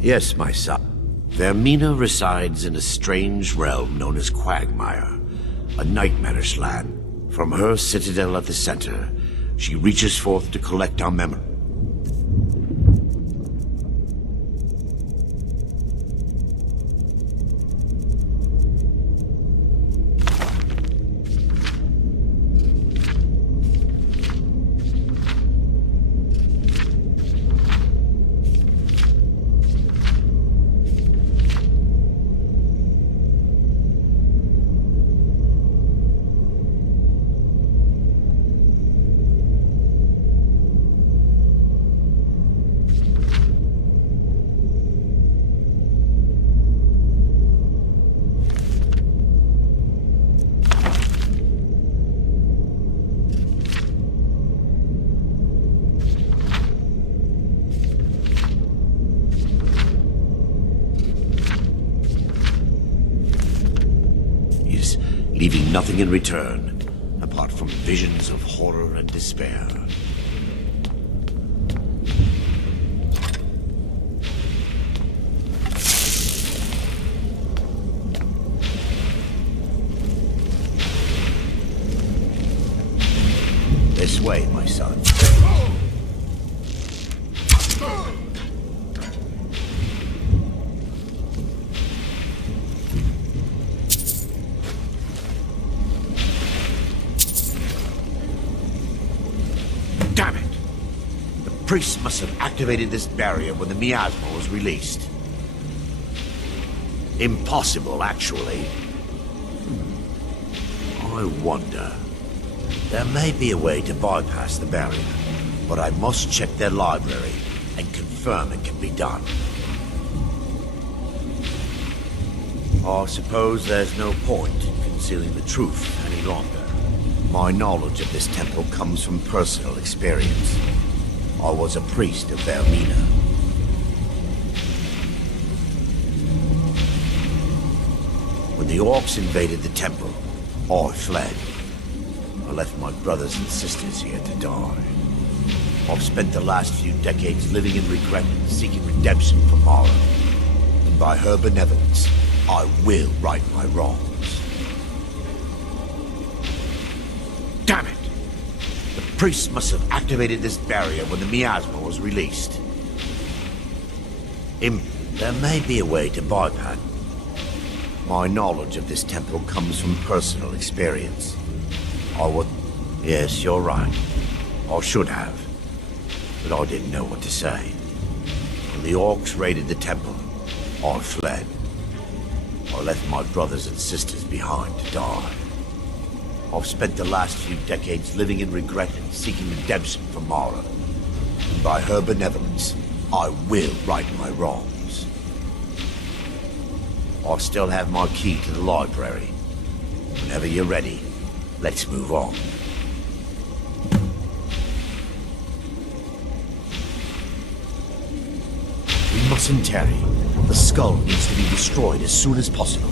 Yes, my son. Vermina resides in a strange realm known as Quagmire, a nightmarish land. From her citadel at the center, she reaches forth to collect our memory. Leaving nothing in return, apart from visions of horror and despair. This way, my son. The priest must have activated this barrier when the miasma was released. Impossible, actually. I wonder. There may be a way to bypass the barrier, but I must check their library and confirm it can be done. I suppose there's no point in concealing the truth any longer. My knowledge of this temple comes from personal experience. I was a priest of Vermina. When the orcs invaded the temple, I fled. I left my brothers and sisters here to die. I've spent the last few decades living in regret and seeking redemption from Mara. And by her benevolence, I will right my wrongs. Damn it! The priests must have activated this barrier when the miasma was released. There may be a way to bypass. My knowledge of this temple comes from personal experience. Yes, you're right. I should have. But I didn't know what to say. When the orcs raided the temple, I fled. I left my brothers and sisters behind to die. I've spent the last few decades living in regret and seeking redemption from Mara. And by her benevolence, I will right my wrongs. I still have my key to the library. Whenever you're ready, let's move on. We mustn't tarry. The skull needs to be destroyed as soon as possible.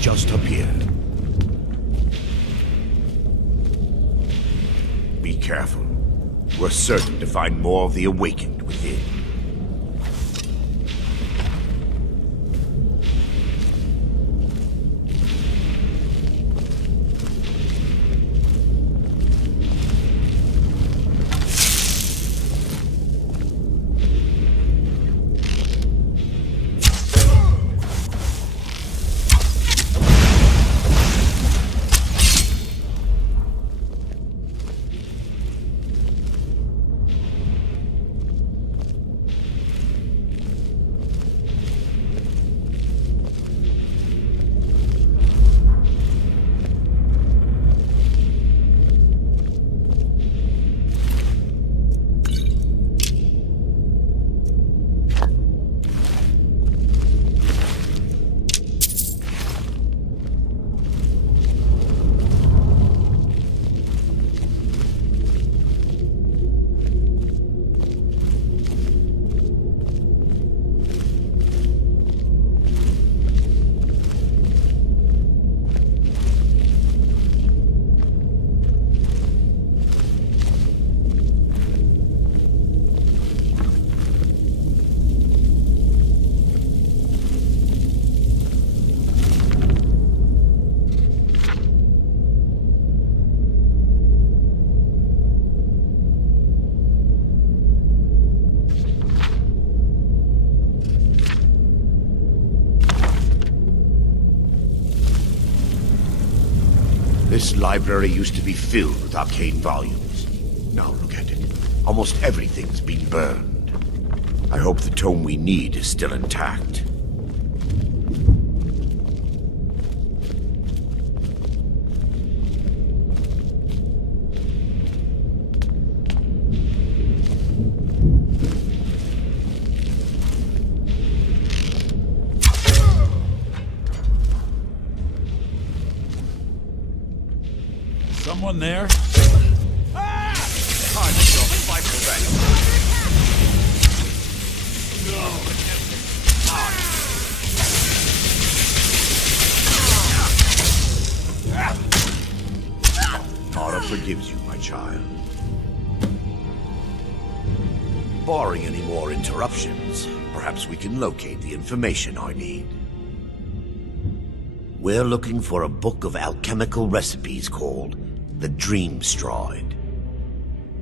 Just up here. Be careful. We're certain to find more of the awakened within. This library used to be filled with arcane volumes. Now look at it. Almost everything's been burned. I hope the tome we need is still intact. Someone there? Tara forgives you, my child. Barring any more interruptions, perhaps we can locate the information I need. We're looking for a book of alchemical recipes called the Dreamstride.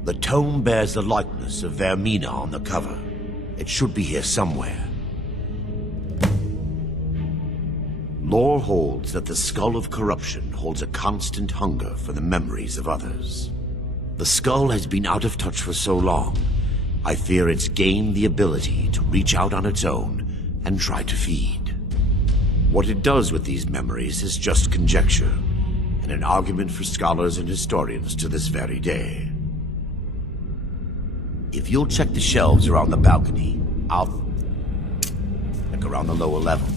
The tome bears the likeness of Vermina on the cover. It should be here somewhere. Lore holds that the Skull of Corruption holds a constant hunger for the memories of others. The skull has been out of touch for so long, I fear it's gained the ability to reach out on its own and try to feed. What it does with these memories is just conjecture, and an argument for scholars and historians to this very day. If you'll check the shelves around the balcony, I'll check around the lower level.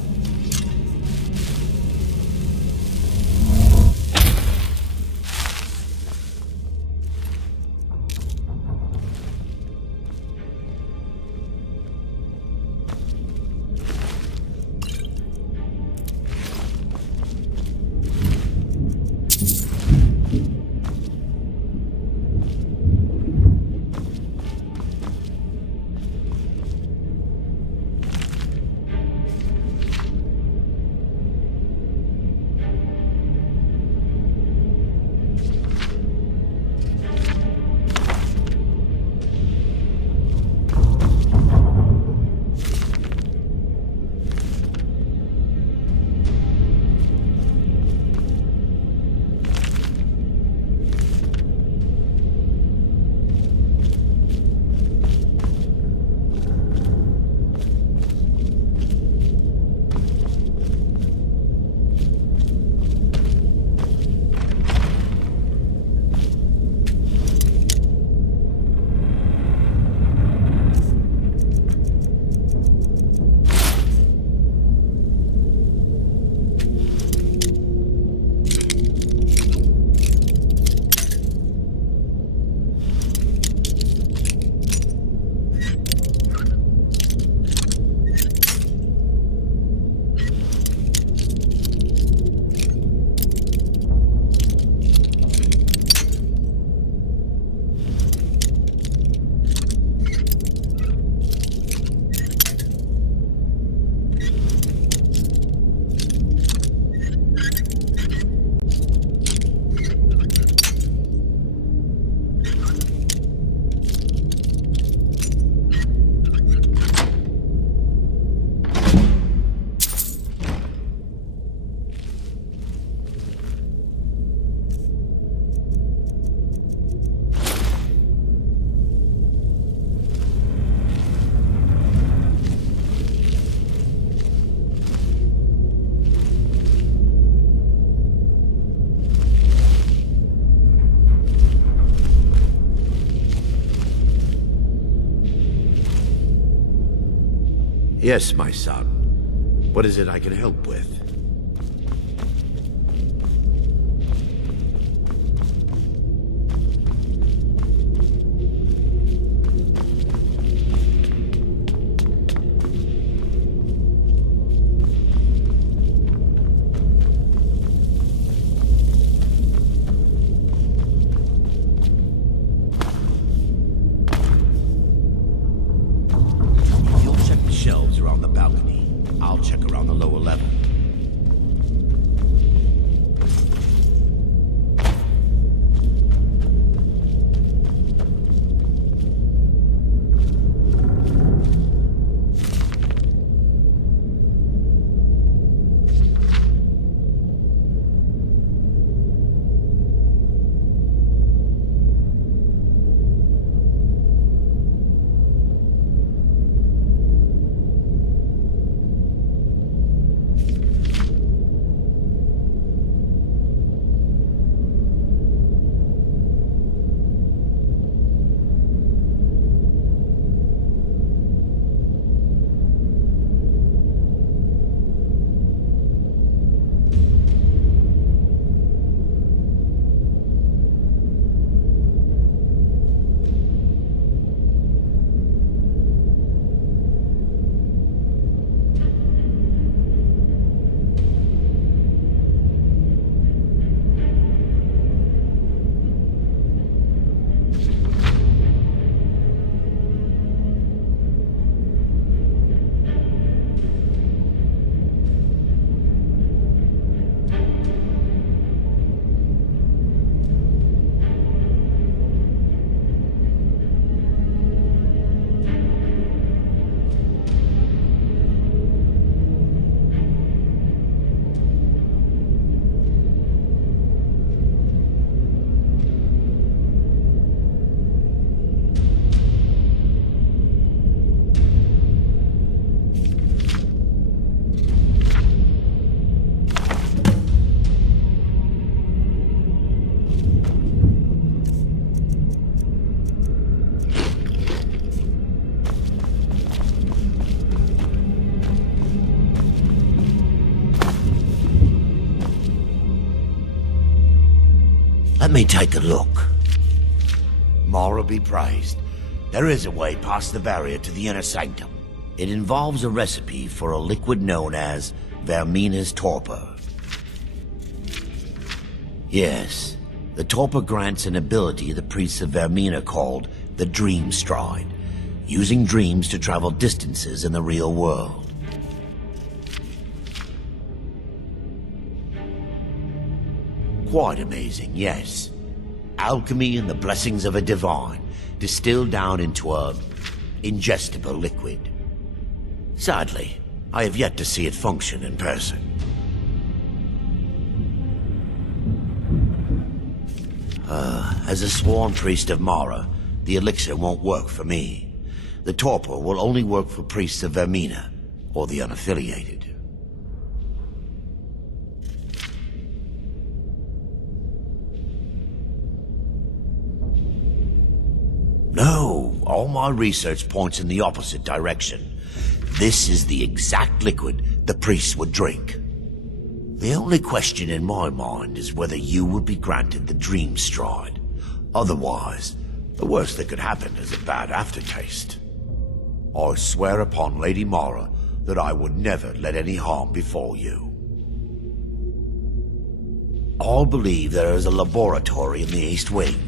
Yes, my son. What is it I can help with? Shelves around the balcony. I'll check around the lower level. Let me take a look. Mara be praised. There is a way past the barrier to the inner sanctum. It involves a recipe for a liquid known as Vermina's torpor. Yes, the torpor grants an ability the priests of Vermina called the Dream Stride, using dreams to travel distances in the real world. Quite amazing, yes. Alchemy and the blessings of a divine, distilled down into a ingestible liquid. Sadly, I have yet to see it function in person. As a sworn priest of Mara, the elixir won't work for me. The torpor will only work for priests of Vermina, or the unaffiliated. No, all my research points in the opposite direction. This is the exact liquid the priests would drink. The only question in my mind is whether you would be granted the Dream Stride. Otherwise, the worst that could happen is a bad aftertaste. I swear upon Lady Mara that I would never let any harm befall you. I believe there is a laboratory in the East Wing.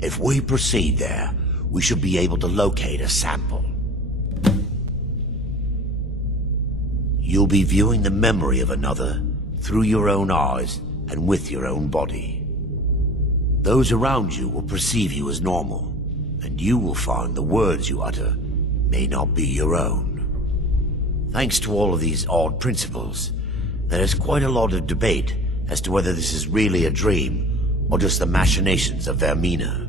If we proceed there, we should be able to locate a sample. You'll be viewing the memory of another through your own eyes and with your own body. Those around you will perceive you as normal, and you will find the words you utter may not be your own. Thanks to all of these odd principles, there is quite a lot of debate as to whether this is really a dream or just the machinations of Vermina.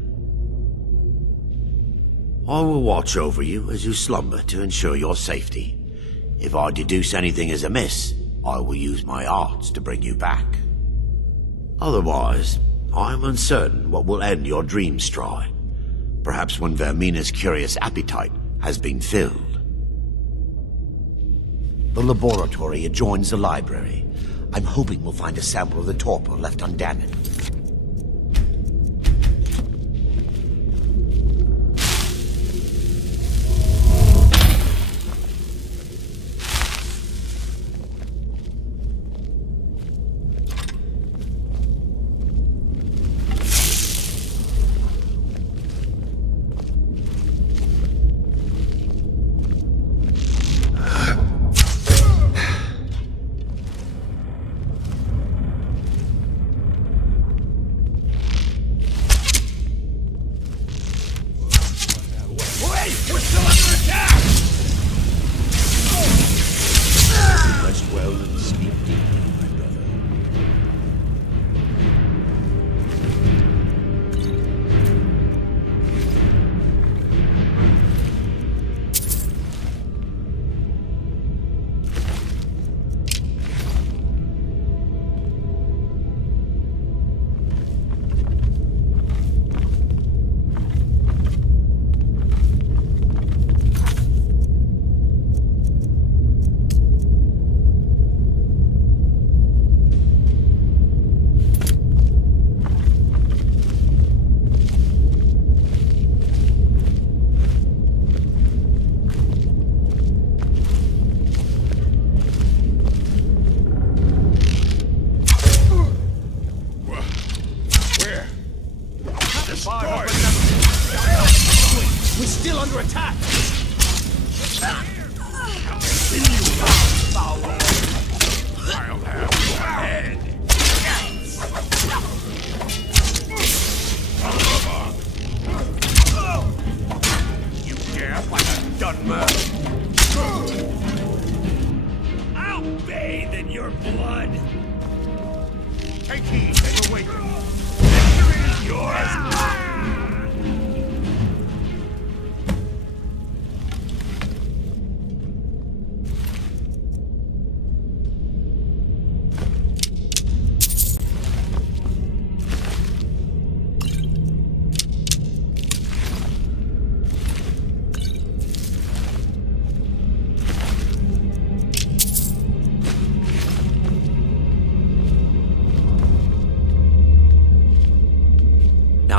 I will watch over you as you slumber to ensure your safety. If I deduce anything is amiss, I will use my arts to bring you back. Otherwise, I am uncertain what will end your dream stride. Perhaps when Vermina's curious appetite has been filled. The laboratory adjoins the library. I'm hoping we'll find a sample of the torpor left undamaged.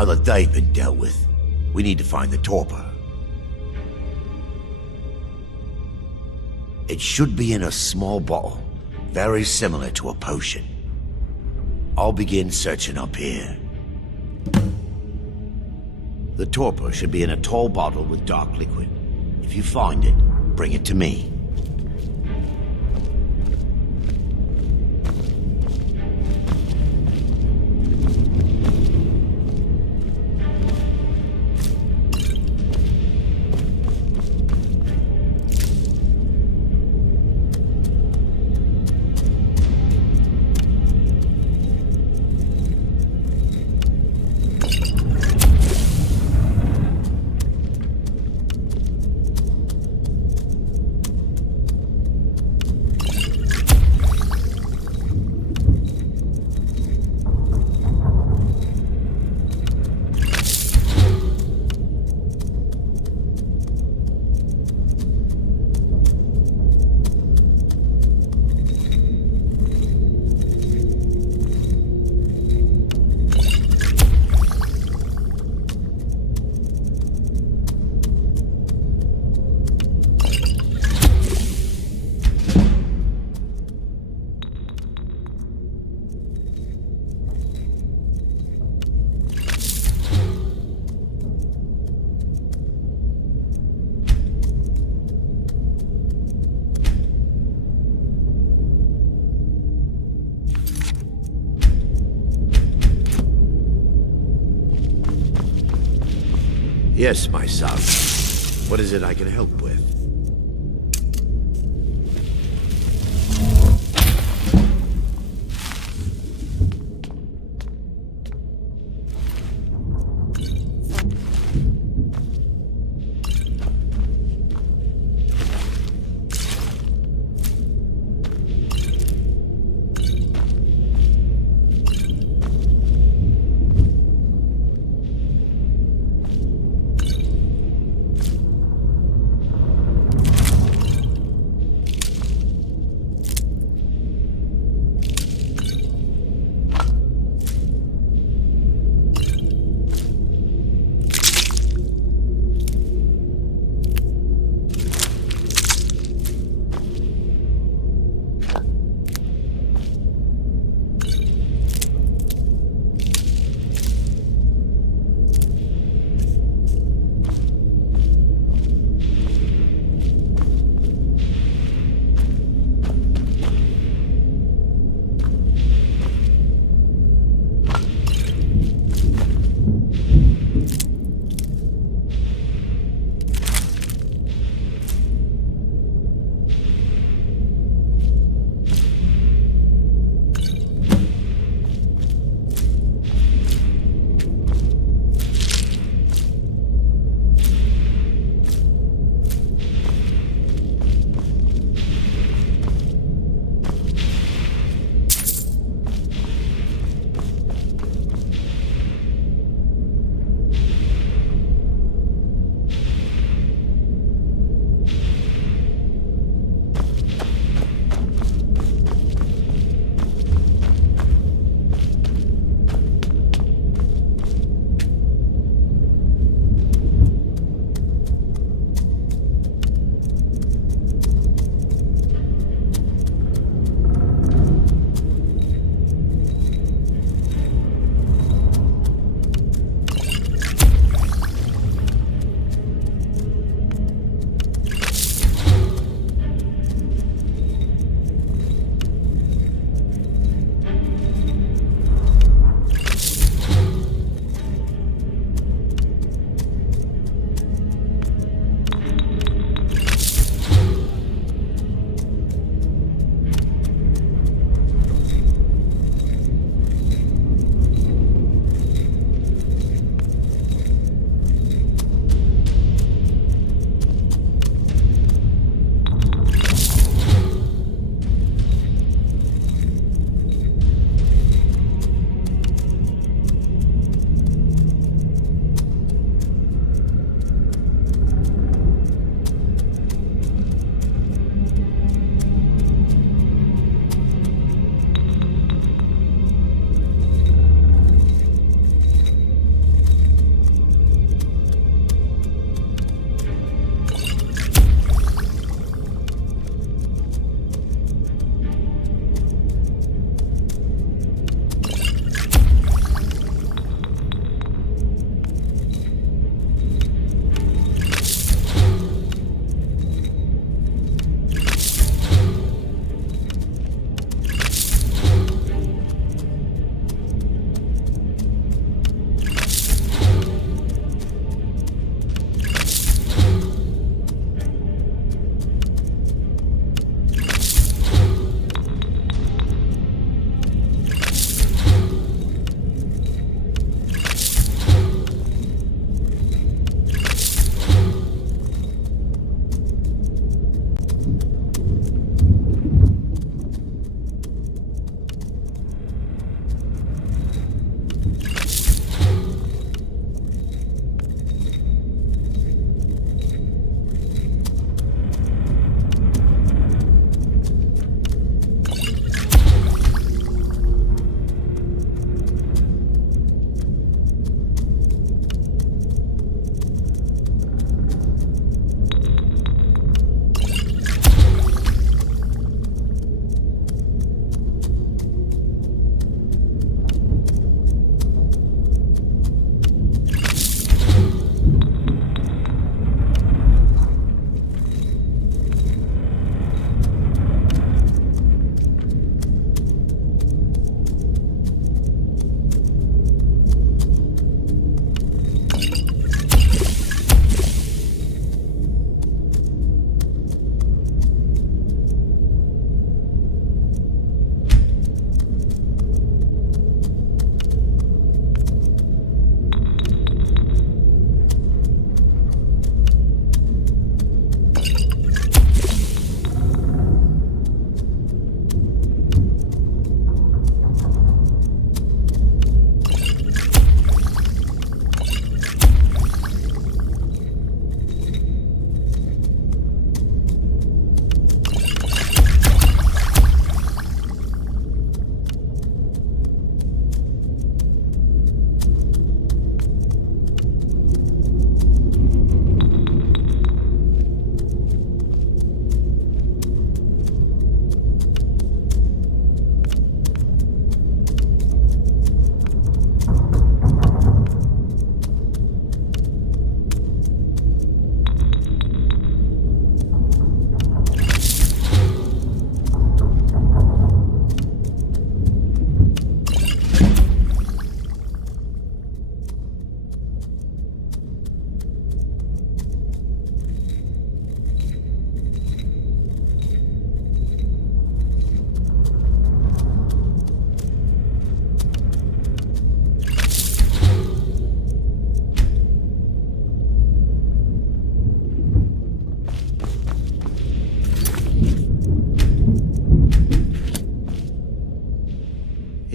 Now that they've been dealt with, we need to find the torpor. It should be in a small bottle, very similar to a potion. I'll begin searching up here. The torpor should be in a tall bottle with dark liquid. If you find it, bring it to me. Yes, my son. What is it I can help with?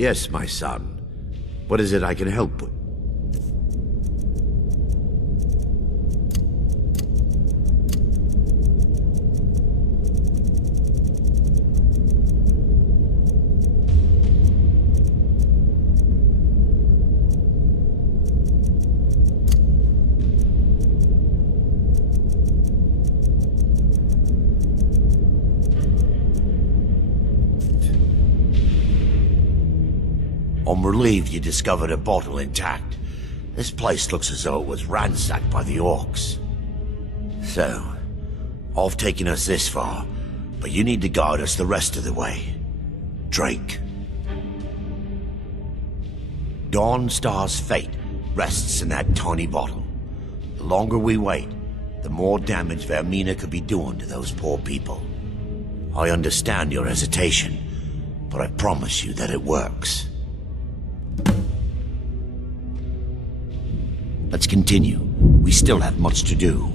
Yes, my son. What is it I can help with? I'm relieved you discovered a bottle intact. This place looks as though it was ransacked by the orcs. So, I've taken us this far, but you need to guide us the rest of the way. Drake. Dawnstar's fate rests in that tiny bottle. The longer we wait, the more damage Vermina could be doing to those poor people. I understand your hesitation, but I promise you that it works. Let's continue. We still have much to do.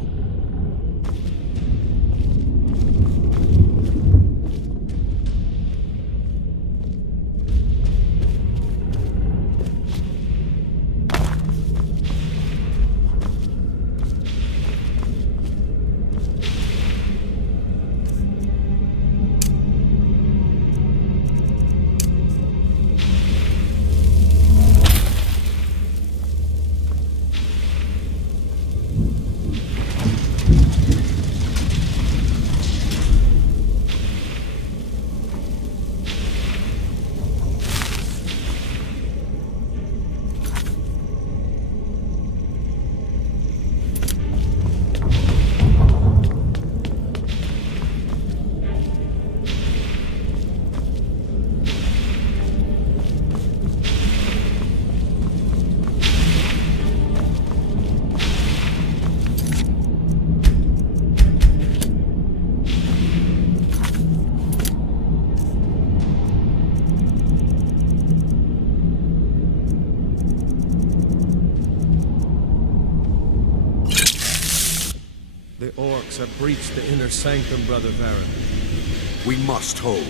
Have breached the inner sanctum, Brother Varen. We must hold.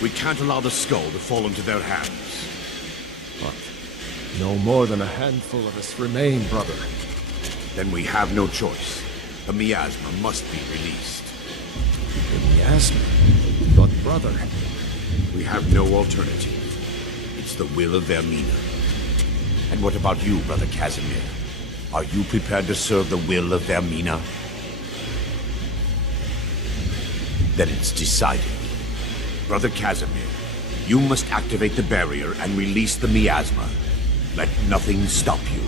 We can't allow the skull to fall into their hands. But no more than a handful of us remain, brother. Then we have no choice. The miasma must be released. The miasma? But brother... We have no alternative. It's the will of Vermina. And what about you, Brother Casimir? Are you prepared to serve the will of Vermina? Then it's decided. Brother Casimir, you must activate the barrier and release the miasma. Let nothing stop you.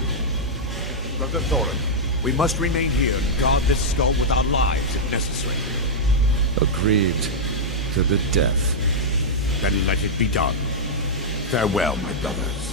Brother Thorin, we must remain here and guard this skull with our lives if necessary. Agreed. To the death. Then let it be done. Farewell, my brothers.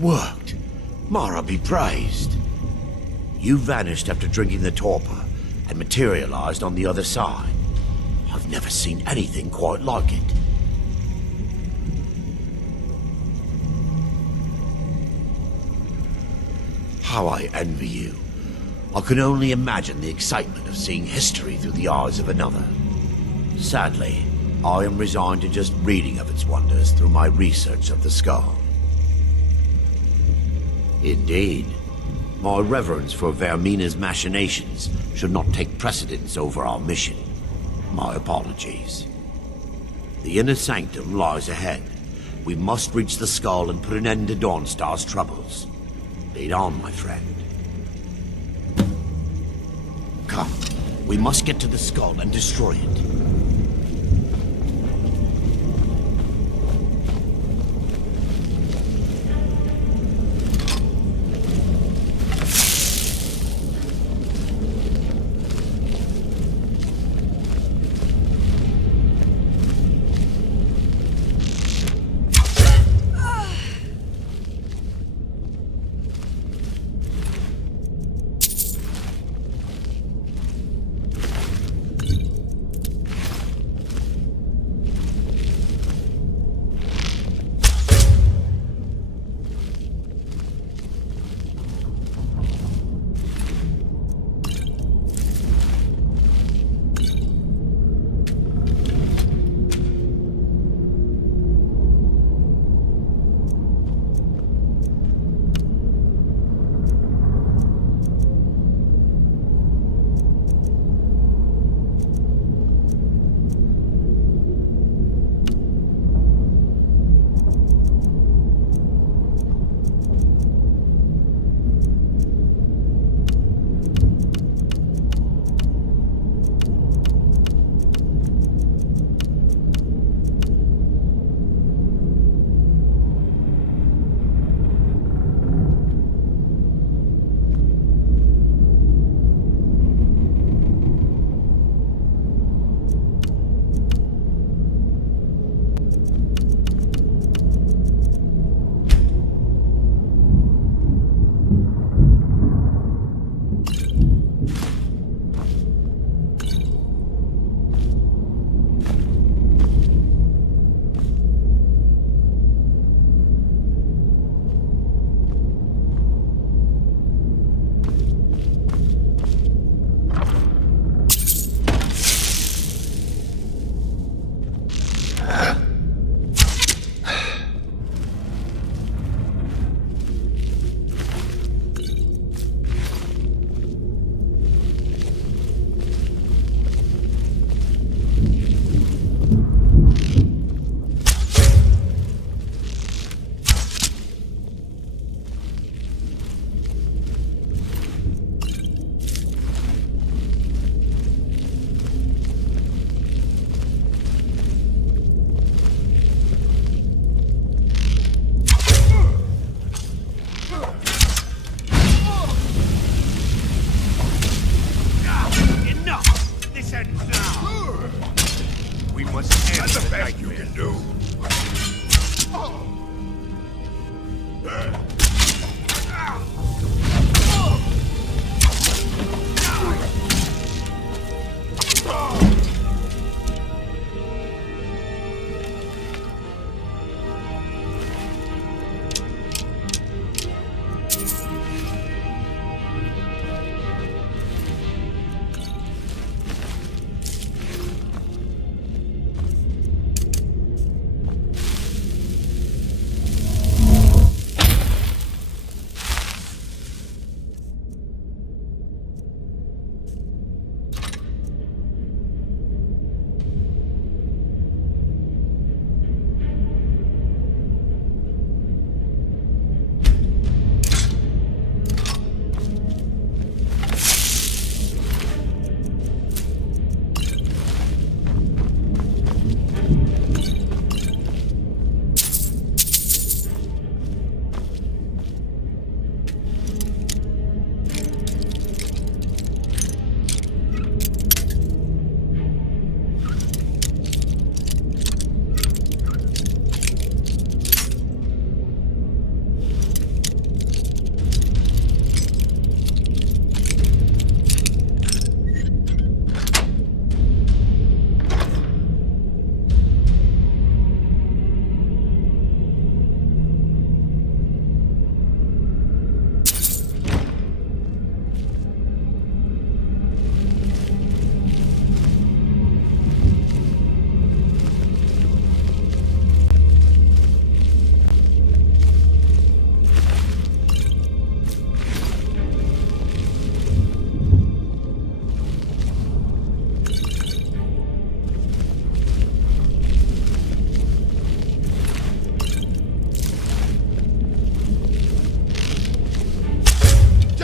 worked. Mara be praised. You vanished after drinking the torpor and materialized on the other side. I've never seen anything quite like it. How I envy you. I can only imagine the excitement of seeing history through the eyes of another. Sadly, I am resigned to just reading of its wonders through my research of the skull. Indeed, my reverence for Vermina's machinations should not take precedence over our mission. My apologies. The inner sanctum lies ahead. We must reach the skull and put an end to Dawnstar's troubles. Lead on, my friend. Come, we must get to the skull and destroy it.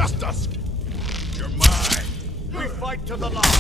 just us. You're mine. We fight to the last.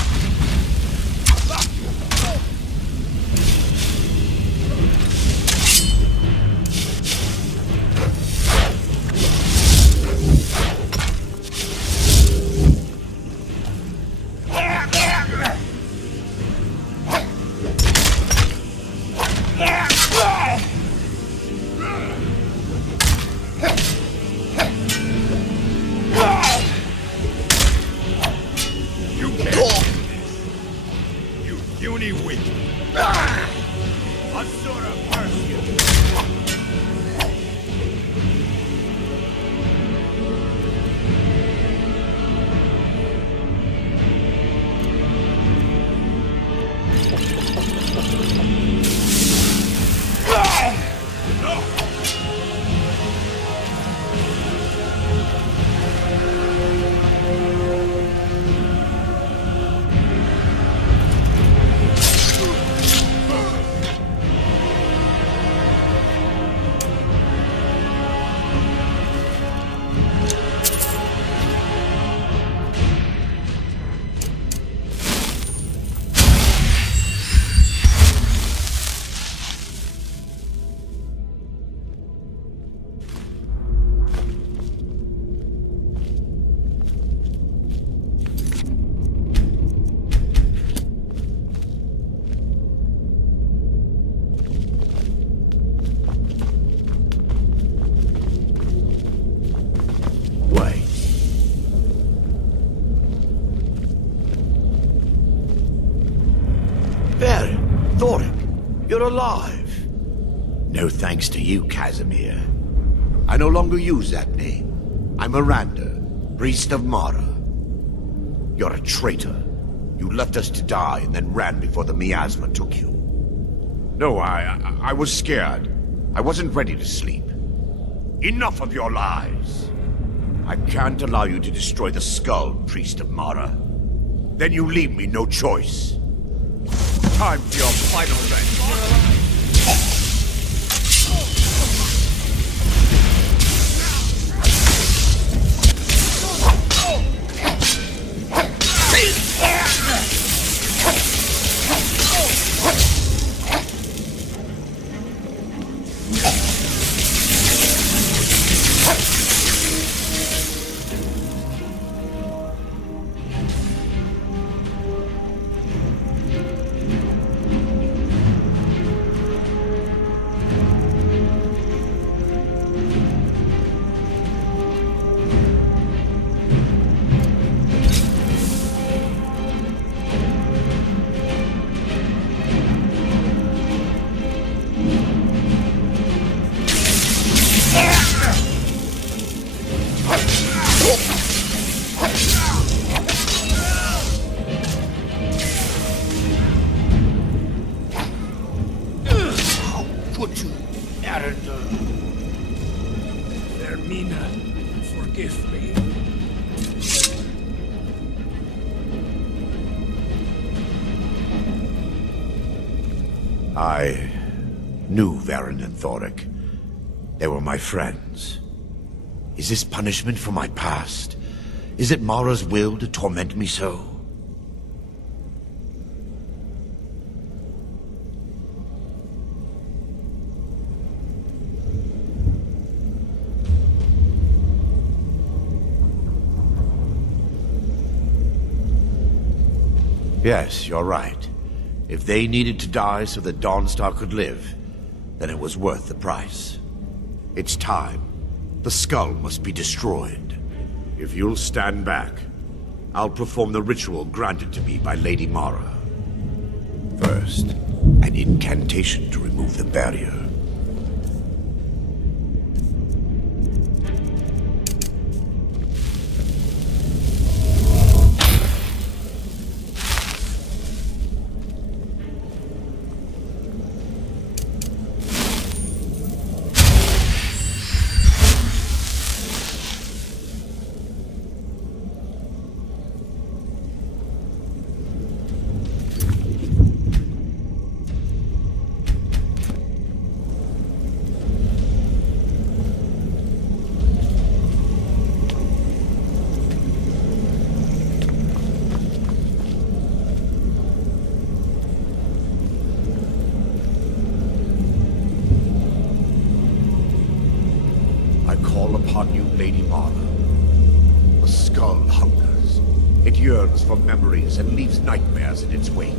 You're alive. No thanks to you, Casimir. I no longer use that name. I'm Miranda, priest of Mara. You're a traitor. You left us to die and then ran before the miasma took you. No, I was scared. I wasn't ready to sleep. Enough of your lies. I can't allow you to destroy the skull, priest of Mara. Then you leave me no choice. Time for your final revenge. I knew Varen and Thoric. They were my friends. Is this punishment for my past? Is it Mara's will to torment me so? Yes, you're right. If they needed to die so that Dawnstar could live, then it was worth the price. It's time. The skull must be destroyed. If you'll stand back, I'll perform the ritual granted to me by Lady Mara. First, an incantation to remove the barrier. I call upon you, Lady Mara. The skull hungers. It yearns for memories and leaves nightmares in its wake.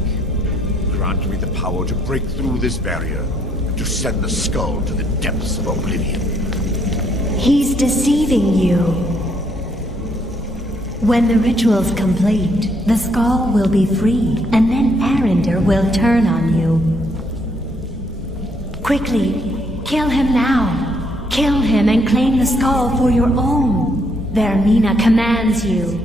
Grant me the power to break through this barrier and to send the skull to the depths of oblivion. He's deceiving you. When the ritual's complete, the skull will be freed, and then Arender will turn on you. Quickly, kill him now. Kill him and claim the skull for your own. Vermina commands you.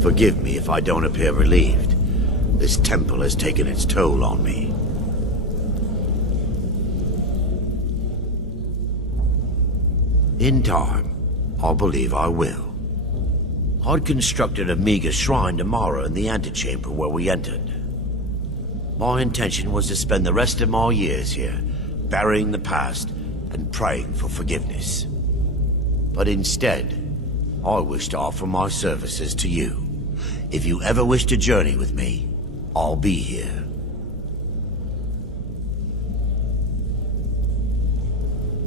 Forgive me if I don't appear relieved. This temple has taken its toll on me. In time, I believe I will. I'd constructed a meager shrine to Mara in the antechamber where we entered. My intention was to spend the rest of my years here, burying the past and praying for forgiveness. But instead, I wish to offer my services to you. If you ever wish to journey with me, I'll be here.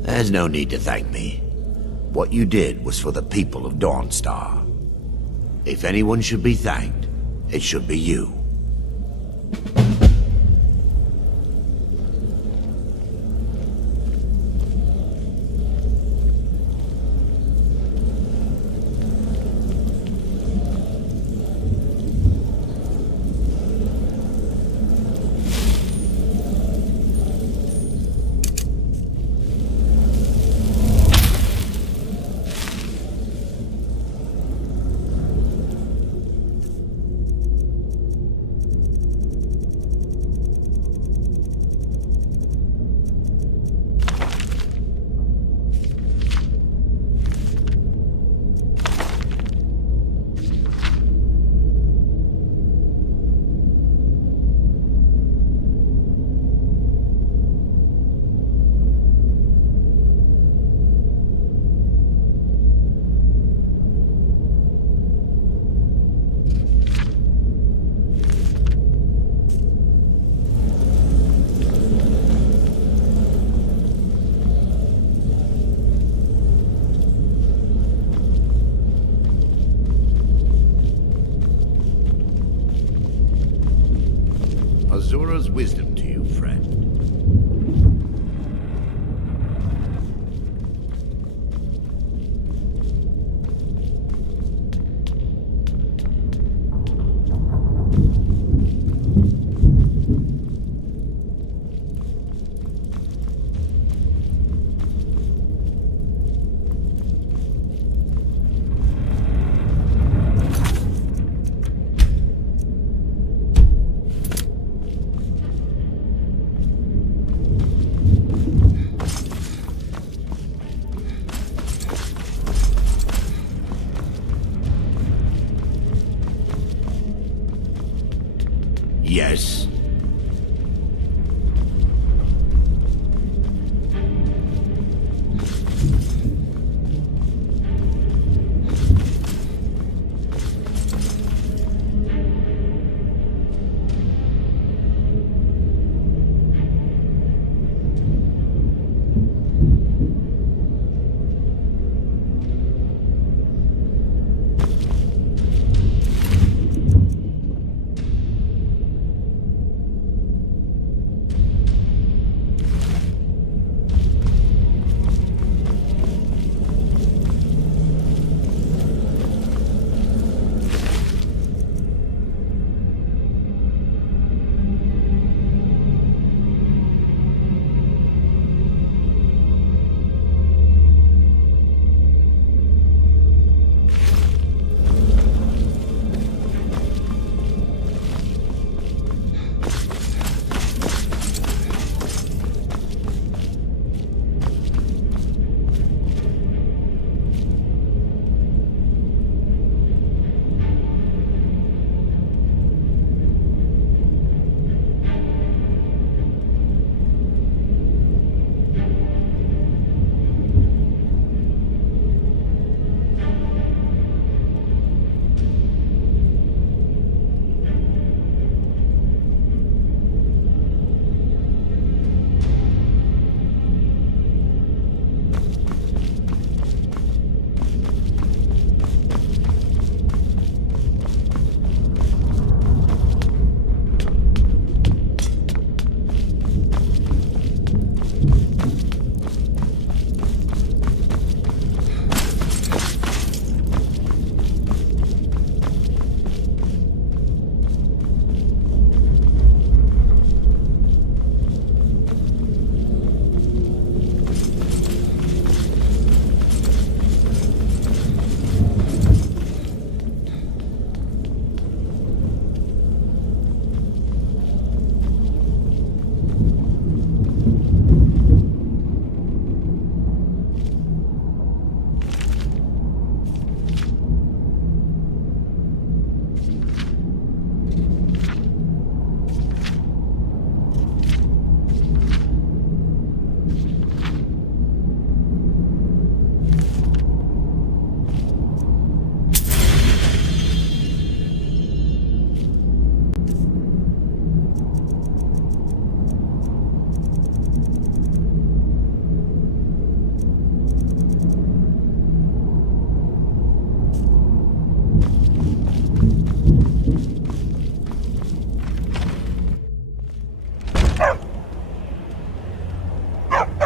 There's no need to thank me. What you did was for the people of Dawnstar. If anyone should be thanked, it should be you. Azura's wisdom to you, friend. Yes.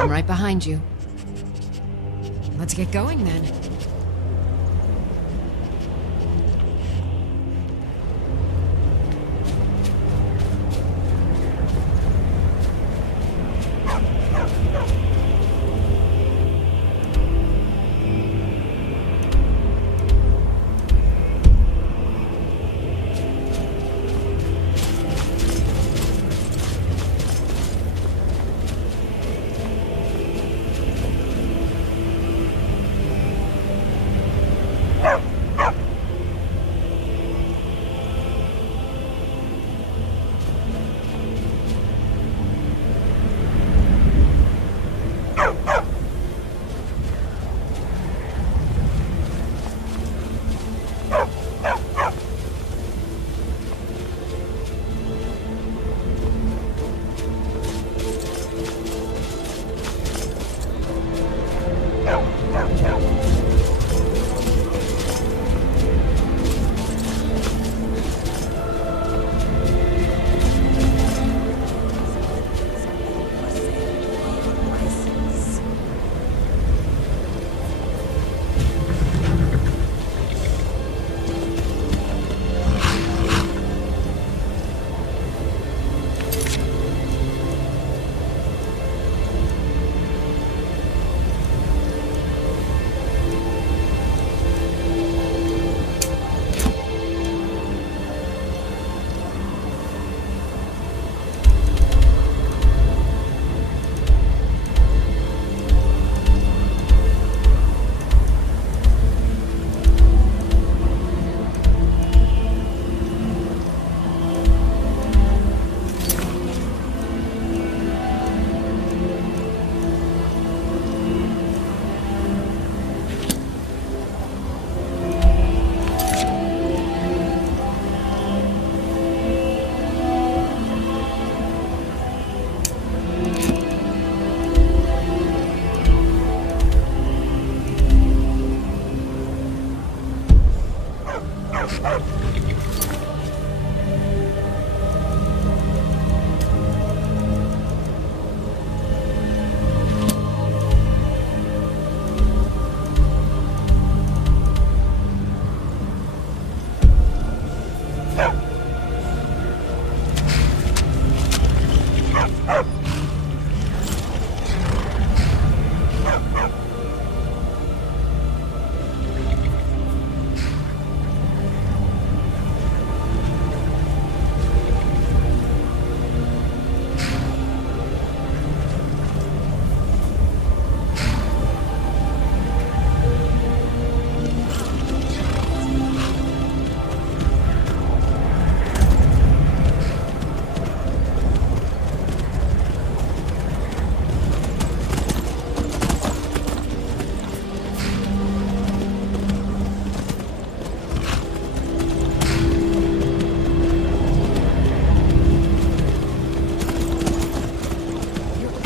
I'm right behind you. Let's get going then.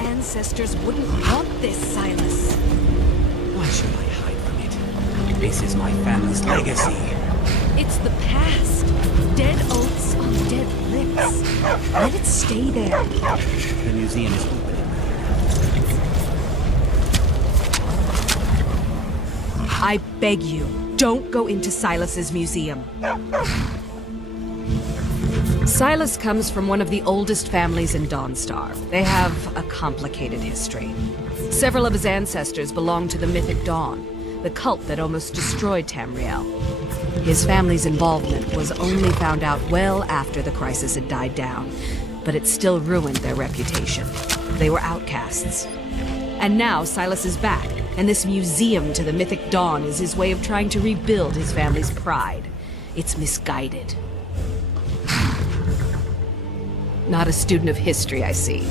Ancestors wouldn't want this, Silas. Why should I hide from it? This is my family's legacy. It's the past. Dead oaths on dead lips. Let it stay there. The museum is opening. I beg you, don't go into Silas's museum. Silas comes from one of the oldest families in Dawnstar. They have a complicated history. Several of his ancestors belong to the Mythic Dawn, the cult that almost destroyed Tamriel. His family's involvement was only found out well after the crisis had died down, but it still ruined their reputation. They were outcasts. And now Silas is back, and this museum to the Mythic Dawn is his way of trying to rebuild his family's pride. It's misguided. Not a student of history, I see.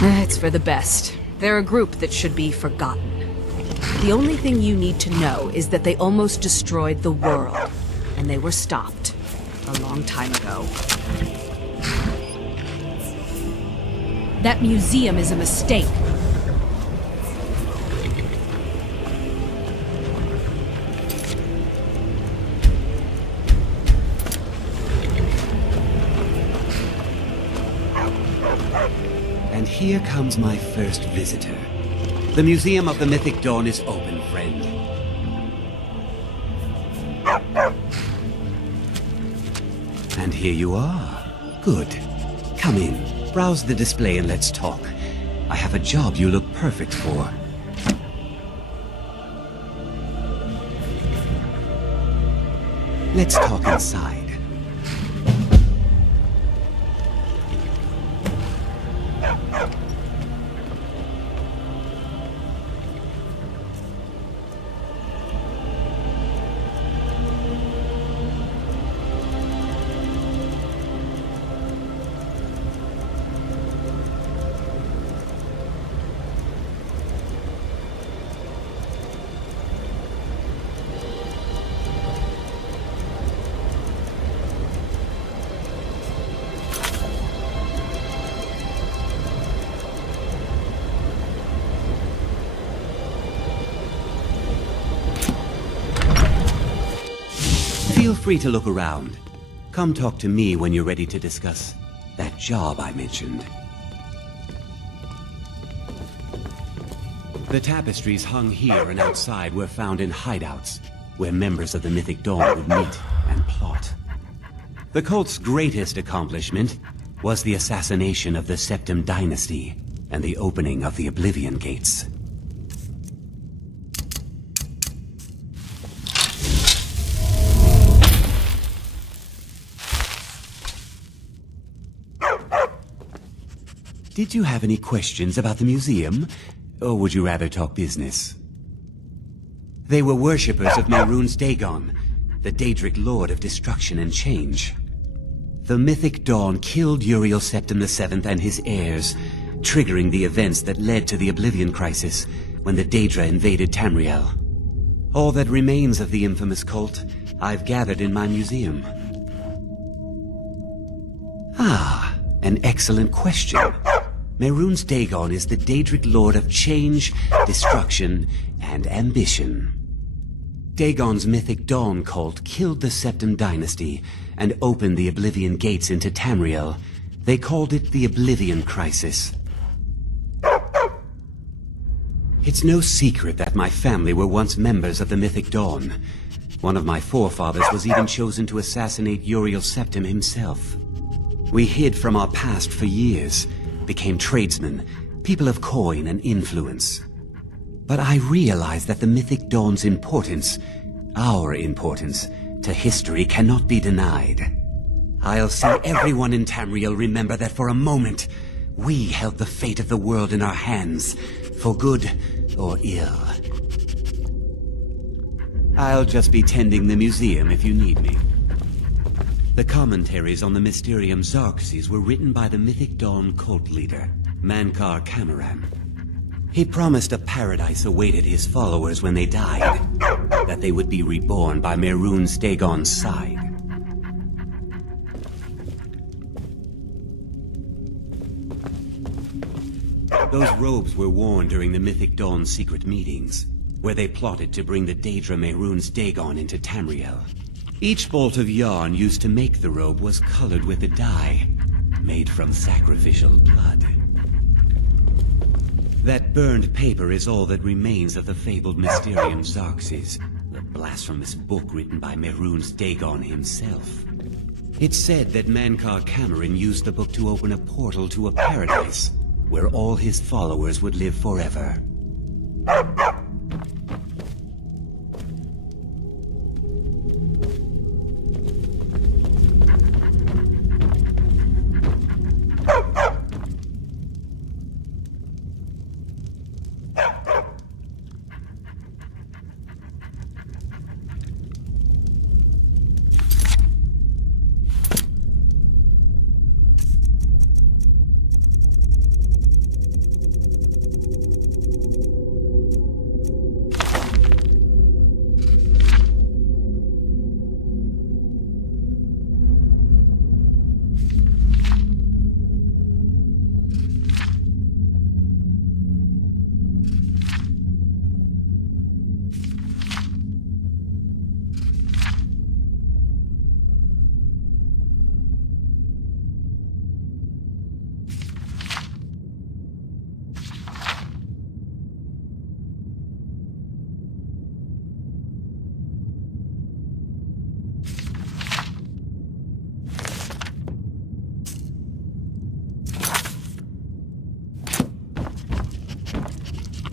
It's for the best. They're a group that should be forgotten. The only thing you need to know is that they almost destroyed the world, and they were stopped a long time ago. That museum is a mistake. And here comes my first visitor. The Museum of the Mythic Dawn is open, friend. And here you are. Good. Come in, browse the display and let's talk. I have a job you look perfect for. Let's talk inside. Feel free to look around. Come talk to me when you're ready to discuss that job I mentioned. The tapestries hung here and outside were found in hideouts, where members of the Mythic Dawn would meet and plot. The cult's greatest accomplishment was the assassination of the Septim Dynasty and the opening of the Oblivion Gates. Did you have any questions about the museum? Or would you rather talk business? They were worshippers of Mehrunes Dagon, the Daedric Lord of Destruction and Change. The Mythic Dawn killed Uriel Septim VII and his heirs, triggering the events that led to the Oblivion Crisis when the Daedra invaded Tamriel. All that remains of the infamous cult I've gathered in my museum. Ah, an excellent question. Mehrunes Dagon is the Daedric Lord of Change, Destruction, and Ambition. Dagon's Mythic Dawn cult killed the Septim Dynasty and opened the Oblivion Gates into Tamriel. They called it the Oblivion Crisis. It's no secret that my family were once members of the Mythic Dawn. One of my forefathers was even chosen to assassinate Uriel Septim himself. We hid from our past for years, became tradesmen, people of coin and influence. But I realized that the Mythic Dawn's importance, our importance, to history cannot be denied. I'll see everyone in Tamriel remember that for a moment, we held the fate of the world in our hands, for good or ill. I'll just be tending the museum if you need me. The commentaries on the Mysterium Xarxes were written by the Mythic Dawn cult leader, Mankar Camoran. He promised a paradise awaited his followers when they died, that they would be reborn by Mehrunes Dagon's side. Those robes were worn during the Mythic Dawn's secret meetings, where they plotted to bring the Daedra Mehrunes Dagon into Tamriel. Each bolt of yarn used to make the robe was colored with a dye, made from sacrificial blood. That burned paper is all that remains of the fabled Mysterium Xarxes, the blasphemous book written by Mehrunes Dagon himself. It's said that Mankar Camoran used the book to open a portal to a paradise, where all his followers would live forever.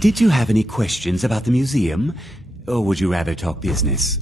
Did you have any questions about the museum? Or would you rather talk business?